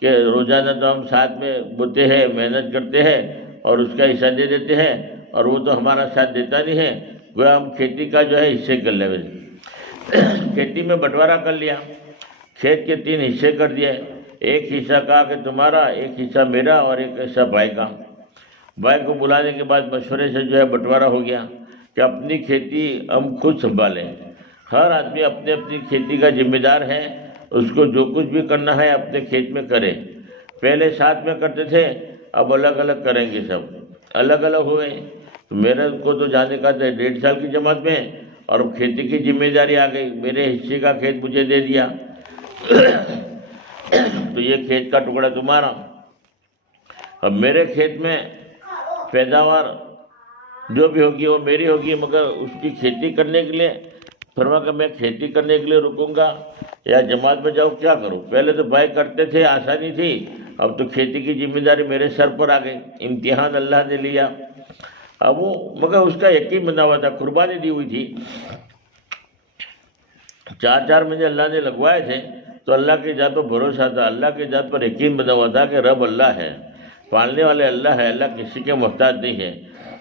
کہ روزانہ تو ہم ساتھ میں بوتے ہیں، محنت کرتے ہیں اور اس کا حصہ دے دیتے ہیں، اور وہ تو ہمارا ساتھ دیتا نہیں ہے، گویا ہم کھیتی کا جو ہے حصے کر لیں۔ کھیتی میں بٹوارا کر لیا، کھیت کے 3 حصے کر دیے، ایک حصہ کہا کہ تمہارا، ایک حصہ میرا، اور ایک حصہ بھائی کا۔ بھائی کو بلانے کے بعد مشورے سے جو ہے بٹوارا ہو گیا کہ اپنی کھیتی ہم خود سنبھالیں، ہر آدمی اپنی اپنی کھیتی کا ذمہ دار ہے، اس کو جو کچھ بھی کرنا ہے اپنے کھیت میں کرے۔ پہلے ساتھ میں کرتے تھے، اب الگ الگ کریں گے، سب الگ الگ ہوئے۔ تو میرے کو تو جانے کا تھا 1.5 سال کی جماعت میں، اور اب کھیتی کی ذمہ داری آ گئی، میرے حصے کا کھیت مجھے دے دیا، تو یہ کھیت کا ٹکڑا تمہارا۔ اب میرے کھیت میں پیداوار جو بھی ہوگی وہ میری ہوگی، مگر اس کی کھیتی کرنے کے لیے فرما کہ میں کھیتی کرنے کے لیے رکوں گا یا جماعت میں جاؤں، کیا کروں؟ پہلے تو بھائی کرتے تھے، آسانی تھی، اب تو کھیتی کی ذمہ داری میرے سر پر آ گئی، امتحان اللہ نے لیا۔ اب وہ مگر اس کا یقین بنا ہوا تھا، قربانی دی ہوئی تھی، 4 مہینے اللہ نے لگوائے تھے، تو اللہ کی ذات پر بھروسہ تھا، اللہ کی ذات پر یقین بنا ہوا تھا کہ رب اللہ ہے، پالنے والے اللہ ہے، اللہ کسی کے محتاج نہیں ہے،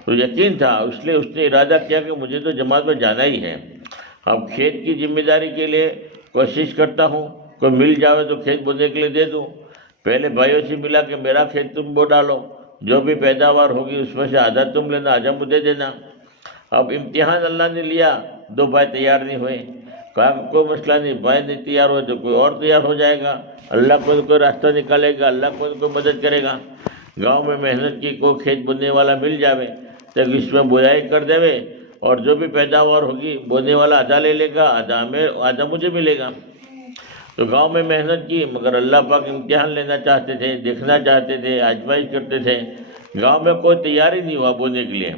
تو یقین تھا، اس لیے اس نے ارادہ کیا کہ مجھے تو جماعت میں جانا ہی ہے۔ اب کھیت کی ذمہ داری کے لیے کوشش کرتا ہوں، کوئی مل جاوے تو کھیت بونے کے لیے دے دوں۔ پہلے بھائیوں سے ملا کہ میرا کھیت تم بو ڈالو، جو بھی پیداوار ہوگی اس میں سے آدھا تم لینا، آدھا مجھے دینا۔ اب امتحان اللہ نے لیا، 2 بھائی تیار نہیں ہوئے، کہا کہ کوئی مسئلہ نہیں، بھائی نہیں تیار ہوئے تو کوئی اور تیار ہو جائے گا، اللہ کوئی راستہ نکالے گا، اللہ کوئی مدد کرے گا۔ گاؤں میں محنت کی کوئی کھیت بونے والا مل جاوے تو اس میں بویائی کر دے، اور جو بھی پیداوار ہوگی بونے والا آدھا لے لے گا، آدھا مجھے ملے گا۔ تو گاؤں میں محنت کی، مگر اللہ پاک امتحان لینا چاہتے تھے، دیکھنا چاہتے تھے، آزمائش کرتے تھے۔ گاؤں میں کوئی تیاری نہیں ہوا بونے کے لیے۔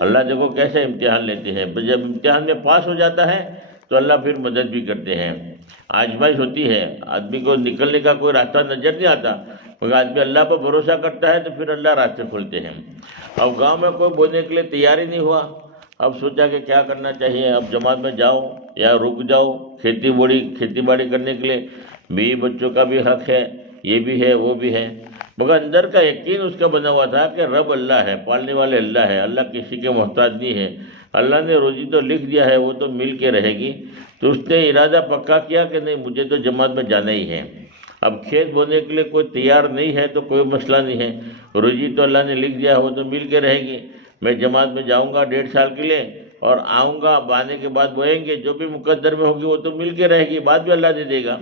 اللہ دیکھو کیسے امتحان لیتے ہیں، جب امتحان میں پاس ہو جاتا ہے تو اللہ پھر مدد بھی کرتے ہیں۔ آزمائش ہوتی ہے، آدمی کو نکلنے کا کوئی راستہ نظر نہیں آتا، مگر آدمی اللہ پر بھروسہ کرتا ہے تو پھر اللہ راستے کھولتے ہیں۔ اب گاؤں میں کوئی بونے کے لیے تیار ہی نہیں ہوا، اب سوچا کہ کیا کرنا چاہیے، اب جماعت میں جاؤ یا رک جاؤ، کھیتی باڑی کرنے کے لیے بیوی بچوں کا بھی حق ہے، یہ بھی ہے وہ بھی ہے، مگر اندر کا یقین اس کا بنا ہوا تھا کہ رب اللہ ہے، پالنے والے اللہ ہے، اللہ کسی کے محتاج نہیں ہے، اللہ نے روزی تو لکھ دیا ہے، وہ تو مل کے رہے گی۔ تو اس نے ارادہ پکا کیا کہ نہیں مجھے تو جماعت میں جانا ہی ہے۔ اب کھیت بونے کے لیے کوئی تیار نہیں ہے تو کوئی مسئلہ نہیں ہے، روزی تو اللہ نے لکھ دیا ہے، وہ تو مل کے رہے گی، میں جماعت میں جاؤں گا 1.5 سال کے لیے اور آؤں گا، آنے کے بعد بوئیں گے، جو بھی مقدر میں ہوگی وہ تو مل کے رہے گی، بعد بھی اللہ دے دے گا،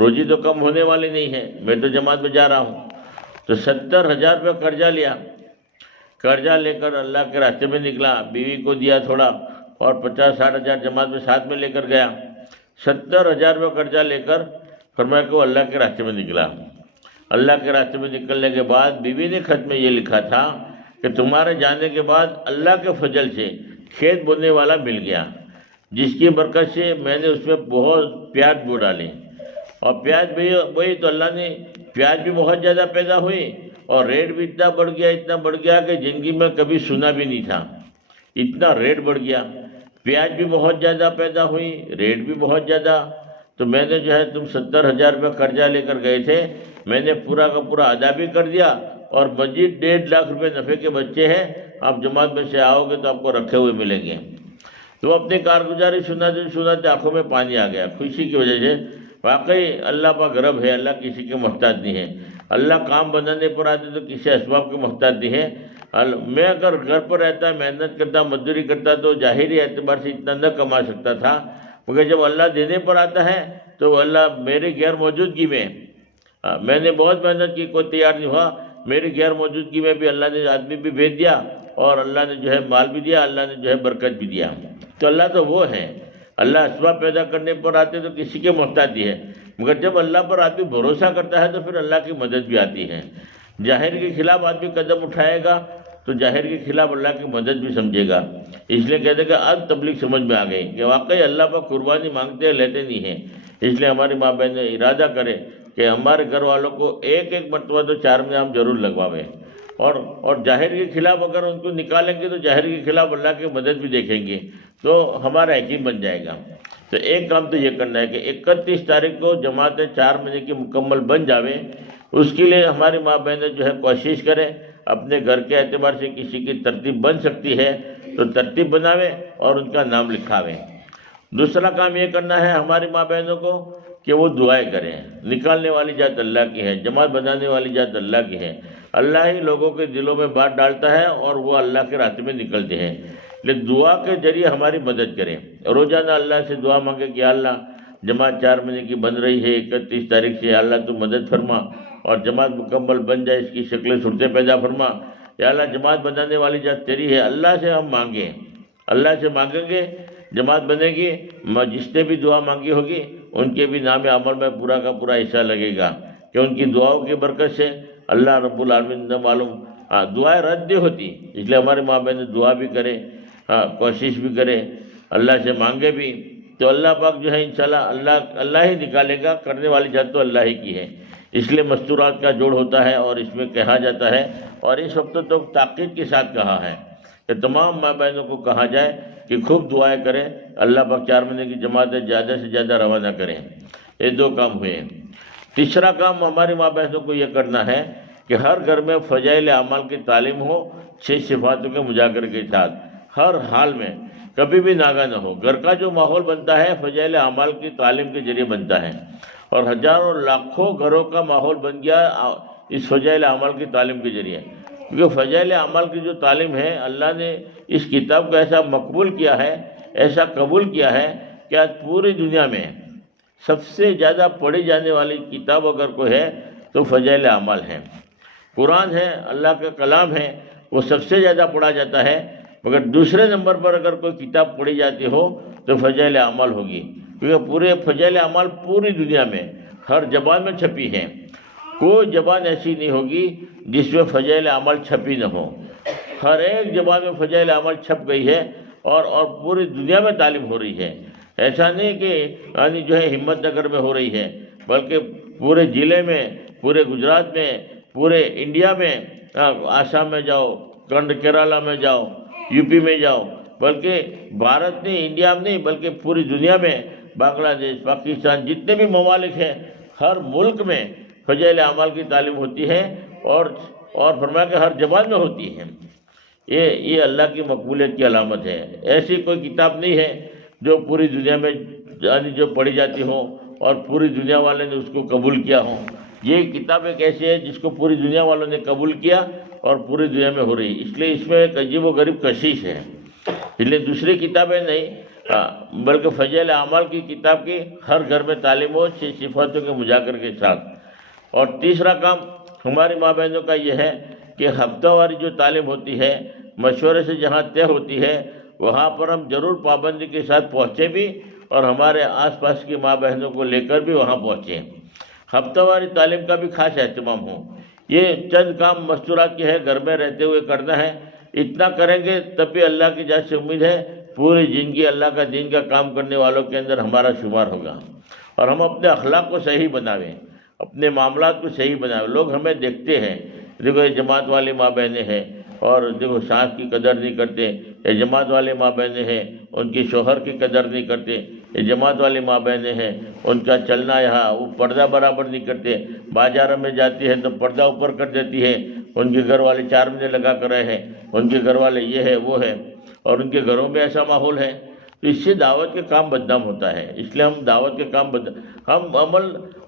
روزی تو کم ہونے والی نہیں ہے، میں تو جماعت میں جا رہا ہوں۔ تو 70,000 روپے قرضہ لیا، قرضہ لے کر اللہ کے راستے میں نکلا، بیوی کو دیا تھوڑا اور 50-60 ہزار جماعت میں ساتھ میں لے کر گیا۔ 70,000 روپے قرضہ لے کر فرمایا کہ وہ اللہ کے راستے میں نکلا۔ اللہ کے راستے میں نکلنے کے بعد بیوی نے خط میں یہ لکھا تھا کہ تمہارے جانے کے بعد اللہ کے فضل سے کھیت بونے والا مل گیا، جس کی برکت سے میں نے اس میں بہت پیاز بو ڈالے، اور پیاز بھی وہی تو اللہ نے پیاز بھی بہت زیادہ پیدا ہوئی اور ریٹ بھی اتنا بڑھ گیا کہ زندگی میں کبھی سنا بھی نہیں تھا، اتنا ریٹ بڑھ گیا، پیاز بھی بہت زیادہ پیدا ہوئی، ریٹ بھی بہت زیادہ۔ تو میں نے جو ہے تم 70,000 روپے قرضہ لے کر گئے تھے، میں نے پورا کا پورا ادا بھی کر دیا، اور مزید 1.5 لاکھ روپے نفع کے بچے ہیں، آپ جماعت میں سے آؤ گے تو آپ کو رکھے ہوئے ملیں گے۔ تو اپنی کارگزاری سناتے آنکھوں میں پانی آ گیا خوشی کی وجہ سے۔ واقعی اللہ پاک رب ہے، اللہ کسی کے محتاج نہیں ہے، اللہ کام بنانے پر آتے تو کسی اسباب کے محتاج نہیں ہے۔ میں اگر گھر پر رہتا، محنت کرتا، مزدوری کرتا تو ظاہری اعتبار سے اتنا نہ کما سکتا تھا، مگر جب اللہ دینے پر آتا ہے تو اللہ میری غیر موجودگی میں نے بہت محنت کی، کوئی تیار نہیں ہوا، میری غیر موجودگی میں بھی اللہ نے آدمی بھی بھیج دیا اور اللہ نے جو ہے مال بھی دیا، اللہ نے جو ہے برکت بھی دیا۔ تو اللہ تو وہ ہے، اللہ اسباب پیدا کرنے پر آتے تو کسی کے محتاج نہیں ہے، مگر جب اللہ پر آدمی بھروسہ کرتا ہے تو پھر اللہ کی مدد بھی آتی ہے۔ ظاہر کے خلاف آدمی قدم اٹھائے گا تو ظاہر کے خلاف اللہ کی مدد بھی سمجھے گا۔ اس لیے کہتے ہیں کہ اب تبلیغ سمجھ میں آ گئی کہ واقعی اللہ پر قربانی مانگتے ہیں، لیتے نہیں ہیں۔ اس لیے ہماری ماں بہن نے ارادہ کرے کہ ہمارے گھر والوں کو ایک مرتبہ تو چارمیام ضرور لگواویں، اور ظاہر کے خلاف اگر ان کو نکالیں گے تو ظاہر کے خلاف اللہ کی مدد بھی دیکھیں گے تو ہمارا یقین بن جائے گا۔ تو ایک کام تو یہ کرنا ہے کہ 31 تاریخ کو جماعتیں 4 مہینے کی مکمل بن جاویں، اس کے لیے ہماری ماں بہنیں جو ہے کوشش کریں، اپنے گھر کے اعتبار سے کسی کی ترتیب بن سکتی ہے تو ترتیب بناویں اور ان کا نام لکھاویں۔ دوسرا کام یہ کرنا ہے ہماری ماں بہنوں کو کہ وہ دعائیں کریں۔ نکالنے والی ذات اللہ کی ہے، جماعت بنانے والی ذات اللہ کی ہے، اللہ ہی لوگوں کے دلوں میں بات ڈالتا ہے اور وہ اللہ کے راستے میں نکلتے ہیں، لیکن دعا کے ذریعے ہماری مدد کریں۔ روزانہ اللہ سے دعا مانگے کہ اللہ جماعت 4 مہینے کی بن رہی ہے، 31 تاریخ سے اللہ تو مدد فرما اور جماعت مکمل بن جائے، اس کی شکلیں صورتیں پیدا فرما۔ یا اللہ جماعت بنانے والی ذات تیری ہے، اللہ سے ہم مانگیں، اللہ سے مانگیں گے جماعت بنے گی، جس نے بھی دعا مانگی ہوگی ان کے بھی نام عمل میں پورا کا پورا حصہ لگے گا، کہ ان کی دعاؤں کی برکت سے اللہ رب العالمین نے معلوم دعائیں رد نہیں ہوتی۔ اس لیے ہمارے ماں بہن دعا بھی کرے، کوشش بھی کرے، اللہ سے مانگے بھی، تو اللہ پاک جو ہے انشاءاللہ اللہ ہی نکالے گا، کرنے والی ذات تو اللہ ہی کی ہے۔ اس لیے مستورات کا جوڑ ہوتا ہے اور اس میں کہا جاتا ہے، اور اس وقت تو تاکید کے ساتھ کہا ہے کہ تمام ماں بہنوں کو کہا جائے کہ خوب دعائیں کریں، اللہ پاک 4 مہینے کی جماعتیں زیادہ سے زیادہ روانہ کریں۔ یہ 2 کام ہوئے۔ تیسرا کام ہماری ماں بہنوں کو یہ کرنا ہے کہ ہر گھر میں فضائل اعمال کی تعلیم ہو، 6 صفاتوں کے مذاکرے کے ساتھ، ہر حال میں کبھی بھی ناغہ نہ ہو۔ گھر کا جو ماحول بنتا ہے فضائل اعمال کی تعلیم کے ذریعے بنتا ہے، اور ہزاروں لاکھوں گھروں کا ماحول بن گیا اس فضائل اعمال کی تعلیم کے ذریعے، کیونکہ فضائل اعمال کی جو تعلیم ہے اللہ نے اس کتاب کو ایسا مقبول کیا ہے، ایسا قبول کیا ہے کہ آج پوری دنیا میں سب سے زیادہ پڑھی جانے والی کتاب اگر کوئی ہے تو فضائل اعمال ہے۔ قرآن ہے، اللہ کا کلام ہے، وہ سب سے زیادہ پڑھا جاتا ہے، مگر دوسرے نمبر پر اگر کوئی کتاب پڑھی جاتی ہو تو فضائل اعمال ہوگی، کیونکہ پورے فضائل اعمال پوری دنیا میں ہر زبان میں چھپی ہے، کوئی زبان ایسی نہیں ہوگی جس میں فضائل اعمال چھپی نہ ہو، ہر ایک زبان میں فضائل اعمال چھپ گئی ہے، اور پوری دنیا میں تعلیم ہو رہی ہے۔ ایسا نہیں کہ یعنی جو ہے ہمت نگر میں ہو رہی ہے، بلکہ پورے ضلع میں، پورے گجرات میں، پورے انڈیا میں، آسام میں جاؤ، کیرالہ میں جاؤ، یو پی میں جاؤ، بلکہ بھارت نہیں، انڈیا میں نہیں، بلکہ پوری دنیا میں، بنگلہ دیش، پاکستان، جتنے بھی ممالک ہیں ہر ملک میں فضائل اعمال کی تعلیم ہوتی ہے، اور فرمایا کہ ہر زبان میں ہوتی ہے۔ یہ اللہ کی مقبولیت کی علامت ہے۔ ایسی کوئی کتاب نہیں ہے جو پوری دنیا میں یعنی جو پڑھی جاتی ہو اور پوری دنیا والے نے اس کو قبول کیا ہو۔ یہ کتاب ایک ایسی ہے جس کو پوری دنیا والوں نے قبول کیا اور پوری دنیا میں ہو رہی، اس لیے اس میں ایک عجیب و غریب کشش ہے۔ اس لیے دوسری کتابیں نہیں، بلکہ فضائل اعمال کی کتاب کی ہر گھر میں تعلیم ہو، 6 صفاتوں کے مذاکر کے ساتھ۔ اور تیسرا کام ہماری ماں بہنوں کا یہ ہے کہ ہفتہ واری جو تعلیم ہوتی ہے، مشورے سے جہاں طے ہوتی ہے، وہاں پر ہم ضرور پابندی کے ساتھ پہنچے بھی، اور ہمارے آس پاس کی ماں بہنوں کو لے کر بھی وہاں پہنچیں۔ ہفتہ واری تعلیم کا بھی خاص اہتمام ہو۔ یہ چند کام مستورات کے ہے، گھر میں رہتے ہوئے کرنا ہے۔ اتنا کریں گے تب بھی اللہ کی جانب سے امید ہے پوری زندگی اللہ کا دین کا کام کرنے والوں کے اندر ہمارا شمار ہوگا، اور ہم اپنے اخلاق کو صحیح بناویں، اپنے معاملات کو صحیح بناویں۔ لوگ ہمیں دیکھتے ہیں، دیکھو یہ جماعت والی ماں بہنیں ہیں، اور دیکھو سانس کی قدر نہیں کرتے، یہ جماعت والے ماں بہنیں ہیں، ان کی شوہر کی قدر نہیں کرتے، یہ جماعت والی ماں بہنیں ہیں، ان کا چلنا یہاں وہ پردہ برابر نہیں کرتے، بازاروں میں جاتی ہے تو پردہ اوپر کر دیتی ہے، ان کے گھر والے 4 مہینے لگا کر رہے ہیں، ان کے گھر والے یہ ہے وہ ہے، اور ان کے گھروں میں ایسا ماحول ہے، تو اس سے دعوت کے کام بدنام ہوتا ہے۔ اس لیے ہم دعوت کے کام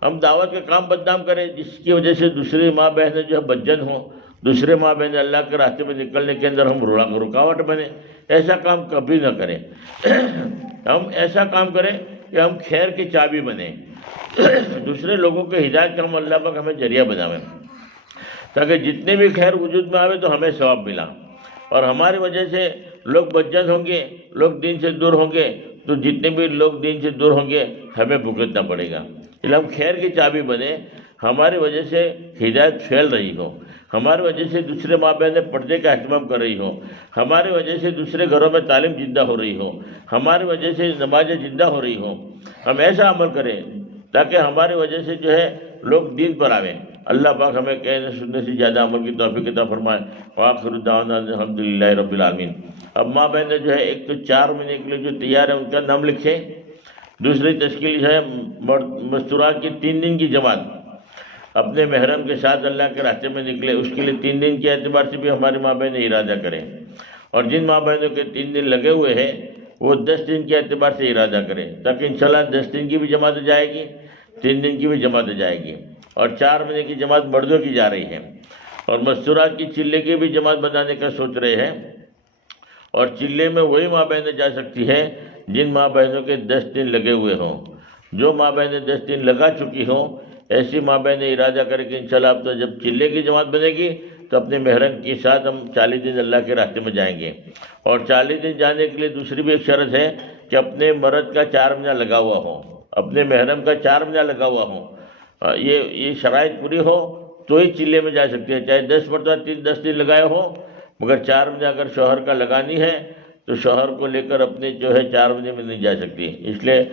ہم دعوت کے کام بدنام کریں، جس کی وجہ سے دوسری ماں بہنیں جو ہے بدجن ہوں، دوسرے ماں بہنیں اللہ کے راستے میں نکلنے کے اندر ہم رکاوٹ بنے۔ ایسا کام کبھی نہ کریں۔ ہم ایسا کام کریں کہ ہم خیر کی چابی بنیں، دوسرے لوگوں کے ہدایت کا ہم اللہ پاک ہمیں ذریعہ بناویں، تاکہ جتنے بھی خیر وجود میں آوے تو ہمیں ثواب ملا، اور ہماری وجہ سے لوگ بدجن ہوں گے، لوگ دین سے دور ہوں گے، تو جتنے بھی لوگ دین سے دور ہوں گے ہمیں بھگتنا پڑے گا۔ اس لیے ہم خیر کی چابی بنیں، ہماری وجہ سے ہدایت پھیل رہی ہو، ہماری وجہ سے دوسرے ماں بہنیں پردے کا اہتمام کر رہی ہو، ہماری وجہ سے دوسرے گھروں میں تعلیم زندہ ہو رہی ہو، ہماری وجہ سے نمازیں زندہ ہو رہی ہوں۔ ہم ایسا عمل کریں تاکہ ہماری وجہ سے جو ہے لوگ دین پر آویں۔ اللہ پاک ہمیں کہنے سننے سے زیادہ عمل کی توفیق عطا فرمائے۔ وآخر دعوانا الحمدللہ رب العالمین۔ اب ماں بہنیں جو ہے ایک تو 4 مہینے کے لیے جو تیار ہیں ان کا نام لکھیں، دوسری تشکیل ہے مستورات کی 3 دن کی جماعت، اپنے محرم کے ساتھ اللہ کے راستے میں نکلے، اس کے لیے 3 دن کے اعتبار سے بھی ہماری ماں بہنیں ارادہ کریں، اور جن ماں بہنوں کے 3 دن لگے ہوئے ہیں وہ 10 دن کے اعتبار سے ارادہ کریں، تاکہ انشاءاللہ 10 دن کی بھی جماعت جائے گی، 3 دن کی بھی جماعت جائے گی، اور 4 مہینے کی جماعت مردوں کی جا رہی ہے، اور مستورات کی چلے کی بھی جماعت بنانے کا سوچ رہے ہیں، اور چلے میں وہی ماں بہنیں جا سکتی ہے جن ماں بہنوں کے 10 دن لگے ہوئے ہوں۔ جو ماں بہنیں 10 دن لگا چکی ہوں ایسی ماں بہنیں ارادہ کریں کہ انشاءاللہ اب تو جب چلے کی جماعت بنے گی تو اپنے محرم کے ساتھ ہم 40 دن اللہ کے راستے میں جائیں گے، اور 40 دن جانے کے لیے دوسری بھی ایک شرط ہے کہ اپنے مرد کا 4 مہینہ لگا ہوا ہو، اپنے محرم کا 4 مہینہ لگا ہوا ہو، یہ شرائط پوری ہو تو ہی چلے میں جا سکتے ہیں، چاہے 10 مرتبہ 10 دن لگائے ہو، مگر 4 مہینہ اگر شوہر کا لگانی ہے تو شوہر کو لے کر اپنے جو ہے 4 مہینے میں نہیں جا سکتی، اس لیے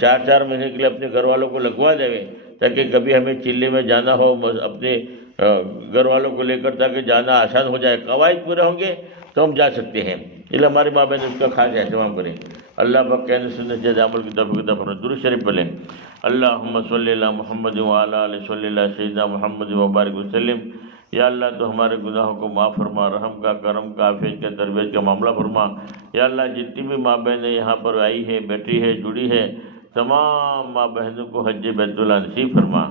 4 مہینے کے لیے اپنے گھر والوں کو لگوا دیں، تاکہ کبھی ہمیں چلے میں جانا ہو اپنے گھر والوں کو لے کر، تاکہ جانا آسان ہو جائے، قواعد پورے ہوں گے تو ہم جا سکتے ہیں۔ اس لیے ہماری ماں بہن اس کا خاص اہتمام کریں۔ اللہ پاک کہنے سننے سے عمل کی توفیق عطا فرمائے۔ درود شریف پڑھیں۔ اللہم صلی علی محمد وعلی آلہ صلی اللہ سیدنا محمد وبارک وسلم۔ یا اللہ تو ہمارے گناہوں کو معاف فرما، رحم کا، کرم کا، عافیت کا، تربیت کا معاملہ فرما۔ یا اللہ جتنی بھی ماں بہنیں یہاں پر آئی ہے، بیٹھی ہے، جڑی ہے، تمام ماں بہنوں کو حج بیت اللہ نصیب فرما۔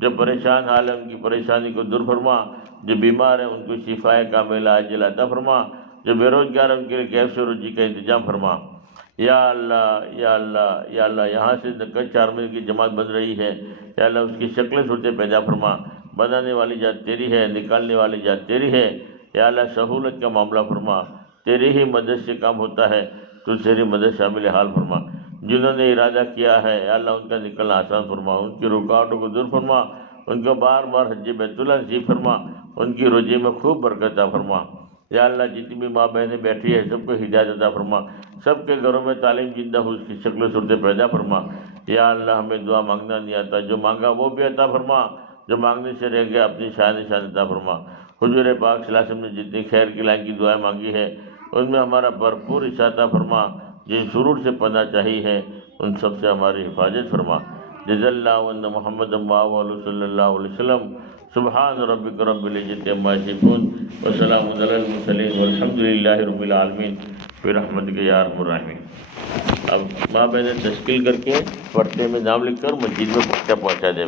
جو پریشان حال ہے ان کی پریشانی کو دور فرما، جو بیمار ہیں ان کو شفائے کاملہ عاجلہ عطا فرما، جو بے روزگار ہیں ان کے لیے کیف سے روزی کا انتظام فرما۔ یا اللہ یا اللہ یا اللہ، یہاں سے 4 مہینے کی جماعت بن رہی ہے، یا اللہ اس کی شکلیں صورتیں پیدا فرما۔ بنانے والی ذات تیری ہے، نکالنے والی ذات تیری ہے، یا اللہ سہولت کا معاملہ فرما۔ تیری ہی مدد سے کام ہوتا ہے، تو تیری مدد شامل حال فرما۔ جنہوں نے ارادہ کیا ہے یا اللہ ان کا نکلنا آسان فرما، ان کی رکاوٹوں کو دور فرما، ان کو بار بار حج بیت اللہ نصیب فرما، ان کی روزی میں خوب برکت عطا فرما۔ یا اللہ جتنی بھی ماں بہنیں بیٹھی ہے سب کو ہدایت عطا فرما، سب کے گھروں میں تعلیم زندہ ہو، اس کی شکل و صورتیں پیدا فرما۔ یا اللہ ہمیں دعا مانگنا نہیں آتا، جو مانگا وہ بھی عطا فرما، جو مانگنے سے رہ گیا اپنی شان عطا فرما۔ حضور پاک صلی اللہ علیہ وسلم نے جتنی خیر کی لائن کی دعائیں مانگی ہے ان میں ہمارا بھرپور حصہ عطا فرما، جن شرور سے پناہ چاہی ہے ان سب سے ہماری حفاظت فرما۔ جزا اللہ عنا محمد صلی اللہ علیہ وسلم. سبحان ربک رب العزت عما یصفون وسلام علی المرسلین والحمد للہ رب العالمین برحمتک یا ارحم الراحمین. اب ماں بہنیں تشکیل کر کے پردے میں نام لکھ کر مسجد میں پہنچا دے.